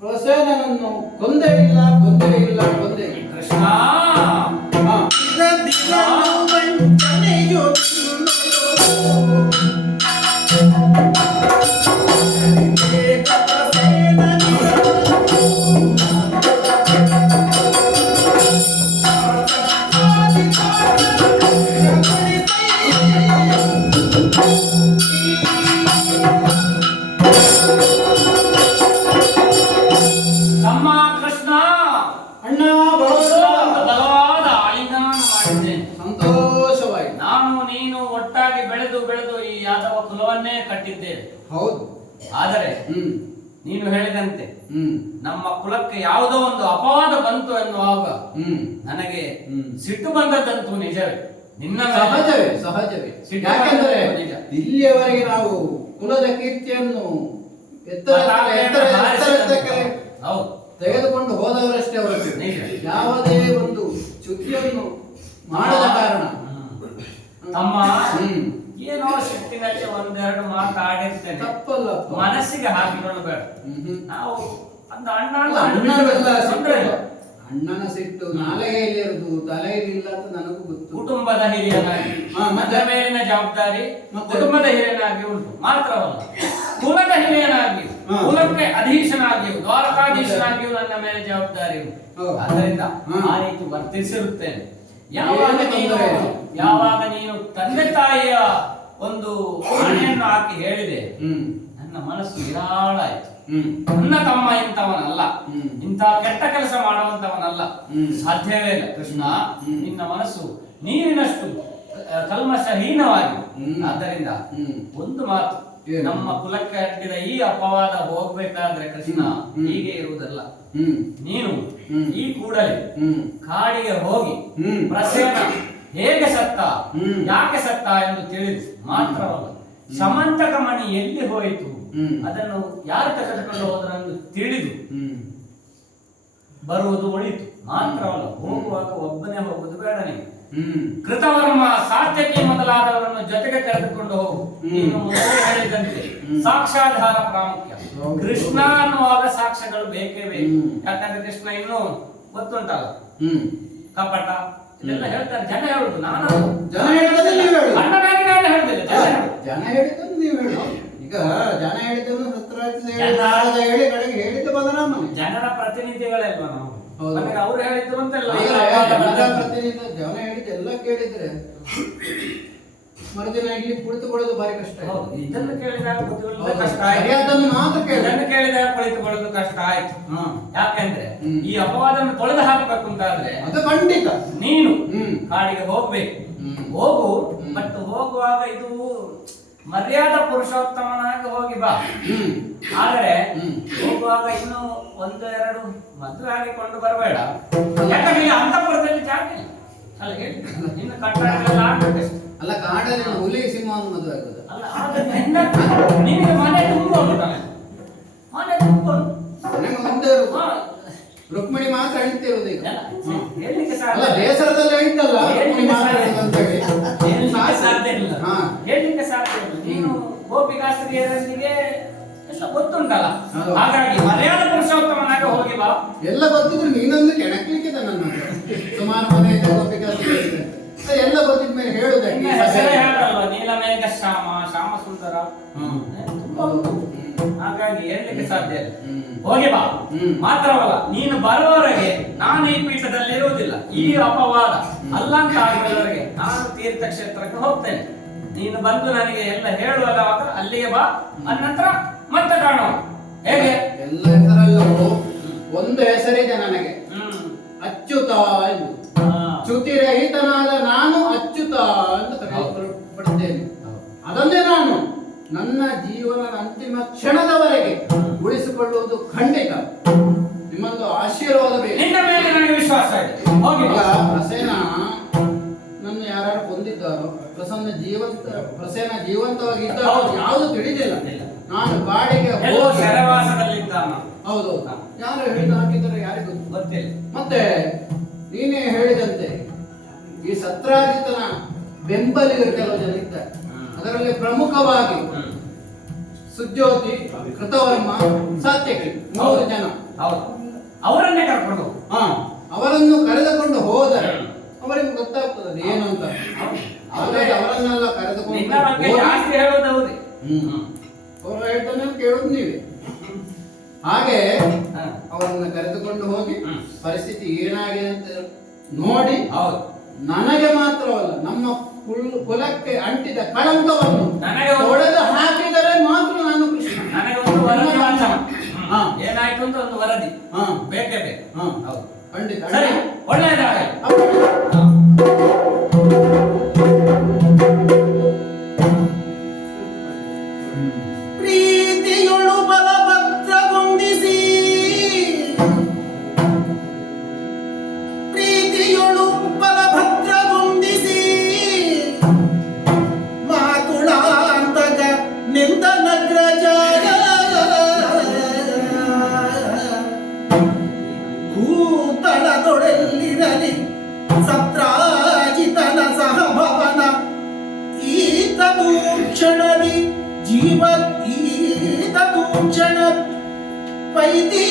ಪ್ರಸೇನನನ್ನು ಕೊಂದೇ ಇಲ್ಲ, ಕೊಂದೇ ಇಲ್ಲ, ಕೊಂದೇ ಇಲ್ಲ. ಕೃಷ್ಣ. ಹಾ. ತಮ್ಮ ಕೃಷ್ಣ, ಅಣ್ಣ ಒಂದು ಬಹಳ ಬಲವಾದ ಆಲಿಂಗನವನ್ನು ಮಾಡಿದ್ದೇನೆ. ಸಂತೋಷವಾಯಿತು. ನಾನು ನೀನು ಒಟ್ಟಾಗಿ ಬೆಳೆದು ಬೆಳೆದು ಈ ಯಾದವ ಕುಲವನ್ನೇ ಕಟ್ಟಿದ್ದೇವೆ. ಹೌದು. ಆದರೆ ಹ್ಮ್ ನೀನು ಹೇಳಿದಂತೆ ಹ್ಮ್ ನಮ್ಮ ಕುಲಕ್ಕೆ ಯಾವುದೋ ಒಂದು ಅಪವಾದ ಬಂತು ಎನ್ನುವಾಗ ಹ್ಮ್ ನನಗೆ ಹ್ಮ್. ಸಿಟ್ಟು ಬಂದದ್ದಂತೂ ನಿಜವೇ. ನಿನ್ನ ಮೇಲೆ ಸಹಜವೇ, ಸಹಜವೇ. ಸಿಟ್ಟು ಯಾಕೆಂದರೆ ಬಂದದ್ದು ನಿಜ. ಇಲ್ಲಿಯವರೆಗೆ ನಾವು ಕುಲದ ಕೀರ್ತಿಯನ್ನು ಎತ್ತರಕ್ಕೆ ಹೌದು. ತೆಗೆದುಕೊಂಡು ಹೋದವರಷ್ಟೇ ಹೊರತು ನಿಜ. ಯಾವುದೇ ಒಂದು ಚ್ಯುತಿಯನ್ನು ಮಾಡದ ಕಾರಣ. ತಮ್ಮ ಹ್ಮ್ ಏನೋ ಸಿಟ್ಟಿನಲ್ಲಿ ಒಂದೆರಡು ಮಾತಾಡಿರ್ತೇನೆ, ತಪ್ಪಲ್ಲಪ್ಪ. ಮನಸ್ಸಿಗೆ ಹಾಕಿಕೊಳ್ಳಬೇಡ. ಹ್ಮ್. ನಾವು ಒಂದು ಅಣ್ಣ ಅಲ್ಲ, ಅಂತ ಅಣ್ಣನೆಲ್ಲ ತೊಂದ್ರೆ ಇಲ್ಲ. ಸಿಟ್ಟು. ಅಣ್ಣನ ಸಿಟ್ಟು ನಾಲಿಗೆಯಲ್ಲಿ ಇರುವುದು, ತಲೆಯಲ್ಲಿಲ್ಲ ಅಂತ ನನಗೂ ಗೊತ್ತು. ಕುಟುಂಬದ ಹಿರಿಯನಾಗಿ ಹಾ, ಮತ್ತೆ? ನನ್ನ ಮೇಲಿನ ಜವಾಬ್ದಾರಿ ಮತ್ತೆ? ಕುಟುಂಬದ ಹಿರಿಯನಾಗಿ ಉಂಟು. ಮಾತ್ರವಲ್ಲ, ಕುಲದ ಹಿರಿಯನಾಗಿ, ಹಾ. ಕುಲಕ್ಕೆ ಅಧೀಶನಾಗಿಯೂ ದ್ವಾರಕಾಧೀಶನಾಗಿಯೂ ನನ್ನ ಮೇಲೆ ಜವಾಬ್ದಾರಿ ಉಂಟು. ಹೌದು. ಆದ್ದರಿಂದ ಹಾ. ಆ ರೀತಿ ವರ್ತಿಸಿರುತ್ತೇನೆ. ಯಾವಾಗ ಏನು ನೀನು ತೊಂದರೆ ಇಲ್ಲ. ಯಾವಾಗ ನೀನು ತಂದೆ ತಾಯಿಯ ಒಂದು ಆಣೆಯನ್ನು ಹಾಕಿ ಹೇಳಿದೆ, ಹ್ಮ್ ನನ್ನ ಮನಸ್ಸು ನಿರಾಳ ಆಯ್ತು. ಹ್ಮ್ ನನ್ನ ತಮ್ಮ ಇಂಥವನಲ್ಲ, ಹ್ಮ್. ಇಂಥ ಕೆಟ್ಟ ಕೆಲಸ ಮಾಡುವಂತವನಲ್ಲ, ಹ್ಮ್. ಸಾಧ್ಯವೇ ಇಲ್ಲ. ಕೃಷ್ಣ, ಹ್ಮ್. ನಿನ್ನ ಮನಸ್ಸು ನೀರಿನಷ್ಟು ಕಲ್ಮಶಹೀನವಾಗಿ. ಹ್ಮ್. ಆದ್ದರಿಂದ ಹ್ಮ್. ಒಂದು ಮಾತು, ಏನು? ನಮ್ಮ ಕುಲಕ್ಕೆ ಹಟ್ಟಿದ ಈ ಅಪವಾದ ಹೋಗ್ಬೇಕಾದ್ರೆ ಕೃಷ್ಣ ಹ್ಮ್. ಹೀಗೆ ಇರುವುದಲ್ಲ. ಹ್ಮ್ ನೀನು ಹ್ಮ್. ಈ ಕೂಡಲೇ ಹ್ಮ್ ಕಾಡಿಗೆ ಹೋಗಿ ಹ್ಮ್. ಪ್ರಸೇನ ಹೇಗೆ ಸತ್ತ, ಹ್ಮ್. ಯಾಕೆ ಸತ್ತ ಎಂದು ತಿಳಿದು ಮಾತ್ರವಲ್ಲ, ಸಮಂತಕ ಮಣಿ ಎಲ್ಲಿ ಹೋಯಿತು, ಹ್ಮ್. ಅದನ್ನು ಯಾರು ತೆಗೆದುಕೊಂಡು ಹೋದರೆಂದು ತಿಳಿದು ಹ್ಮ್ ಬರುವುದು ಒಳಿತು. ಮಾತ್ರವಲ್ಲ, ಹೋಗುವಾಗ ಒಬ್ಬನೇ ಹೋಗುವುದು ಬೇಡ. ನೀವು ಹ್ಮ್ ಕೃತವರ್ಮ, ಸಾತ್ಯಕಿ ಮೊದಲಾದವರನ್ನು ಜೊತೆಗೆ ಕರೆದುಕೊಂಡು ಹೋಗು. ಹ್ಮ್. ನೀನು ಮೊದಲೇ ಹೇಳಿದಂತೆ ಹ್ಮ್. ಸಾಕ್ಷ್ಯಾಧಾರ ಪ್ರಾಮುಖ್ಯ. ಹೌದು. ಕೃಷ್ಣ ಅನ್ನುವಾಗ ಸಾಕ್ಷ್ಯಗಳು ಬೇಕೇ ಬೇಕು. ಹ್ಮ್. ಯಾಕಂದ್ರೆ ಕೃಷ್ಣ ಇನ್ನೂ ಗೊತ್ತುಂಟಲ್ಲ, ಹ್ಮ್ ಕಪಟ ಇದೆಲ್ಲ ಹೇಳ್ತಾರೆ. ಜನ ಹೇಳುದು, ನಾನು ಜನ ಹೇಳಿದ್ದನ್ನು ನೀವು ಹೇಳು. ಅಣ್ಣನಾಗಿ ನಾನು ಹೇಳ್ತಿಲ್ಲ, ಜನ ಹೇಳುದು. ಜನ ಹೇಳಿದ್ದನ್ನು ನೀವು ಹೇಳು. ಈಗ ಜನ ಹೇಳಿದ್ದನ್ನು ಸತ್ಯರಾಜ ಹೇಳಿ, ಜನ- ನಾರದ ಹೇಳಿ, ಕಡೆಗೆ ಹೇಳಿದ್ದು ಬದಲಾವಣೆ. ಜನರ ಪ್ರತಿನಿಧಿಗಳೆಲ್ವ ನಾವು? ಹೌದು. ನನಗೆ ಅವ್ರು ಹೇಳಿದ್ರು ಅಂತೆಲ್ಲ ಜನರ ಪ್ರತಿನಿಧಿ ಜನ ಹೇಳಿದ್ದು ಎಲ್ಲ ಕೇಳಿದ್ರೆ ಮರುದಿನ ಇಲ್ಲಿ ಕುಳಿತುಕೊಳ್ಳೋದು ಬಾರಿ ಕಷ್ಟ. ಹೌದು, ಇದನ್ನು ಕೇಳಿದಾಗ ಕುಳಿತುಕೊಳ್ಳೋದು ಹೌದು. ಕಷ್ಟ ಆಯ್ತು. ಸರಿಯಾದ್ದನ್ನು ಮಾತ್ರ ಕೇಳಿ. ಇದನ್ನು ಕೇಳಿದಾಗ ಕುಳಿತುಕೊಳ್ಳೋದು ಕಷ್ಟ ಆಯ್ತು. ಹಾ. ಯಾಕೆಂದ್ರೆ ಹ್ಮ್. ಈ ಅಪವಾದವನ್ನು ತೊಳೆದು ಹಾಕಬೇಕು ಅಂತಾದ್ರೆ ಅದು ಖಂಡಿತ. ನೀನು ಹ್ಮ್. ಕಾಡಿಗೆ ಹೋಗ್ಬೇಕು. ಹ್ಮ್. ಹೋಗು, ಹ್ಮ್. ಬಟ್ ಹೋಗುವಾಗ ಇದು ಮರ್ಯಾದ ಪುರುಷೋತ್ತಮನಾಗಿ ಹೋಗಿ ಬಾ. ಹ್ಮ್. ಆದರೆ ಹ್ಮ್. ಹೋಗುವಾಗ ಇನ್ನು ಒಂದು ಎರಡು ಮದುವೆ ಆಗಿಕೊಂಡು ಬರಬೇಡ. ಯಾಕಂದ್ರೆ ಇಲ್ಲಿ ಅಂತಃಪುರದಲ್ಲಿ ಜಾಗ ಇಲ್ಲ. ಅಲ್ಲ ಹೇಳಿ, ನಿನ್ನ ಕಟ್ಟಡಗಳೆಲ್ಲ ಆಗ್ಬೇಕಷ್ಟೆ. ಅಲ್ಲ, ಕಾಡಲ್ಲಿ ಹುಲಿ ಸಿಂಹವನ್ನು ಮದುವೆ ಆಗುದು. ಅಲ್ಲ, ಆಗ ನಿನ್ನ ನಿನಗೆ ಮನೆ ತುಂಬ ಉಂಟಲ್ಲ, ಮನೆ ರುಕ್ಮಿಣಿ ಮಾತ್ರ ಹೇಳ್ತಿರೋದು ಈಗ. ಹೇಳಲಿಕ್ಕೆ ಅಲ್ಲ ಸಾಧ್ಯ ಬೇಸರದಲ್ಲಿ ಹೇಳ್ತಲ್ಲ ರುಕ್ಮಿಣಿ ಮಾತಾಡೋದು ಅಂತ ಹೇಳಿ. ಹೇಳಲಿಕ್ಕೆ ಸಾಧ್ಯ ಇಲ್ಲ. ಹಾ. ಹೇಳಲಿಕ್ಕೆ ಸಾಧ್ಯ ಇಲ್ಲ. ನೀನು ಗೋಪಿಕಾಸ್ತ್ರೀಯರೊಂದಿಗೆ ಎಲ್ಲ ಗೊತ್ತುಂಟಲ್ಲ, ಹೌದು. ಹಾಗಾಗಿ ಮರ್ಯಾದ ಪುರುಷೋತ್ತಮನಾಗ ಹೋಗಿ ಬಾ. ಎಲ್ಲ ಗೊತ್ತಿದ್ರು ನೀನೊಂದು ಕೆಣಕ್ಲಿಕ್ಕಿದೆ ನನ್ನ ಸುಮಾರು ಮನೆ ಇದೆ ಗೋಪಿಕಾ ಎಲ್ಲ ಗೊತ್ತಿದ ಮೇಲೆ ಹೇಳುದೇ ನಿನ್ನ ಹೆಸರೇ ಹೇಳಲ್ವಾ, ನೀಲಮೇಘ ಶ್ಯಾಮ, ಶ್ಯಾಮ ಸುಂದರ, ತುಂಬಾ ಉಂಟು. ಹಾಗಾಗಿ ಹೇಳಲಿಕ್ಕೆ ಸಾಧ್ಯ ಇಲ್ಲ. ಹೋಗಿ ಬಾ. ಮಾತ್ರವಲ್ಲ, ನೀನು ಬರುವವರೆಗೆ ನಾನು ಈ ಪೀಠದಲ್ಲಿ ಇರುವುದಿಲ್ಲ. ಈ ಅಪವಾದ ಅಲ್ಲಂತ ಆಗುವವರೆಗೆ ನಾನು ತೀರ್ಥಕ್ಷೇತ್ರಕ್ಕೆ ಹೋಗ್ತೇನೆ. ನೀನು ಬಂದು ನನಗೆ ಎಲ್ಲ ಹೇಳುವಾಗ ಅಲ್ಲಿಗೆ ಬಾ. ಅನಂತರ ಮತ್ತೆ ಕಾಣುವ. ಹೇಗೆ? ಎಲ್ಲ ಹೆಸರಲ್ಲೂ ಒಂದು ಹೆಸರಿದೆ ನನಗೆ, ಅಚ್ಯುತ ಎಂದು. ಚ್ಯುತಿರಹಿತನಾದ ನಾನು ಅಚ್ಯುತ ಅಂತ ಕರೆಯಲ್ಪಡುತ್ತೇನೆ. ಅದನ್ನೇ ನಾನು ನನ್ನ ಜೀವನದ ಅಂತಿಮ ಕ್ಷಣದವರೆಗೆ ಉಳಿಸಿಕೊಳ್ಳುವುದು ಖಂಡಿತ. ನಿಮ್ಮೊಂದು ಆಶೀರ್ವಾದ ಬೇಕು. ನಿನ್ನ ಮೇಲೆ ನನಗೆ ವಿಶ್ವಾಸ ಇದೆ. ಹೋಗಿ ಬಾ. ಪ್ರಸೇನ ನನ್ನ ಯಾರು ಕೊಂದಿದ್ದಾರೋ, ಪ್ರಸೇನ ಜೀವಂತವಾಗಿ ಇದ್ದಾರೋ ಯಾವುದು ತಿಳಿದಿಲ್ಲ. ನಾನು ಕಾಡಿಗೆ ಎಲ್ಲೋ ಸೆರೆವಾಸದಲ್ಲಿದ್ದಾನ. ಹೌದು, ಯಾರು ಹೇಳಿದ ಹಾಕಿದ್ದಾರೆ ಯಾರಿಗೂ ಗೊತ್ತಿಲ್ಲ. ಮತ್ತೆ ನೀನೇ ಹೇಳಿದಂತೆ ಈ ಸತ್ರಾಜಿತನ ಬೆಂಬಲಿಗರು ಕೆಲವು ಜನ ಇದ್ದಾರೆ. ಅದರಲ್ಲಿ ಪ್ರಮುಖವಾಗಿ ಸುಜ್ಯೋತಿ, ಕೃತವರ್ಮ, ಸಾತ್ಯಕಿ 3 ಜನ. ಹೌದು, ಅವರನ್ನೇ ಕರ್ಕೊಂಡು ಅವರನ್ನು ಕರೆದುಕೊಂಡು ಹೋದರೆ ಅವರಿಗೆ ಗೊತ್ತಾಗ್ತದೆ ಏನು ಅಂತ. ಅವರನ್ನೆಲ್ಲ ಕರೆದುಕೊಂಡು ನಿನ್ನ ಬಗ್ಗೆ ಜಾಸ್ತಿ ಹೇಳೋದು ಅವರೇ. ಅವರು ಹೇಳ್ತಾನೆ ಕೇಳೋದು ನೀವೇ. ಹಾಗೆ ಅವರನ್ನು ಕರೆದುಕೊಂಡು ಹೋಗಿ ಪರಿಸ್ಥಿತಿ ಏನಾಗಿದೆ ಅಂತ ನೋಡಿ, ಹೌದು, ನನಗೆ ಮಾತ್ರವಲ್ಲ ನಮ್ಮ ಕುಲಕ್ಕೆ ಅಂಟಿದ ಕಳಂಕವನ್ನು ನನಗೆ ತೊಡೆದು ಹಾಕಿದರೆ ಮಾತ್ರ ನಾನು ಕೃಷ್ಣ. ನನಗೆ ಒಂದು ವರದಿ ವಾಂಛನ. ಏನಾಯ್ತು ಅಂತ ಒಂದು ವರದಿ ಬೇಕೇ ಬೇಕು. ಹೌದು, ಖಂಡಿತ. ಸರಿ, ಒಳ್ಳೆಯದಾಗಲಿ. ಪ್ರೀತಿಯೊಳು ಬಲಭದ್ರಗೊಂಡಿಸಿ, ಪ್ರೀತಿಯೊಳು ಬಲಭದ್ರಗೊಂಡಿಸಿ, ಮಾತುಳಾಂತಕ ನಿಂದನಗ್ರಜಾಗ ಭೂತಳದೊಡೆಲ್ಲಿರಲಿ ಸತ್ರಾಜಿತನ ಸಹಭವನ ಈತದು ಕ್ಷಣದಿ ಜೀವ ಈತದು ಕ್ಷಣ ವೈದಿ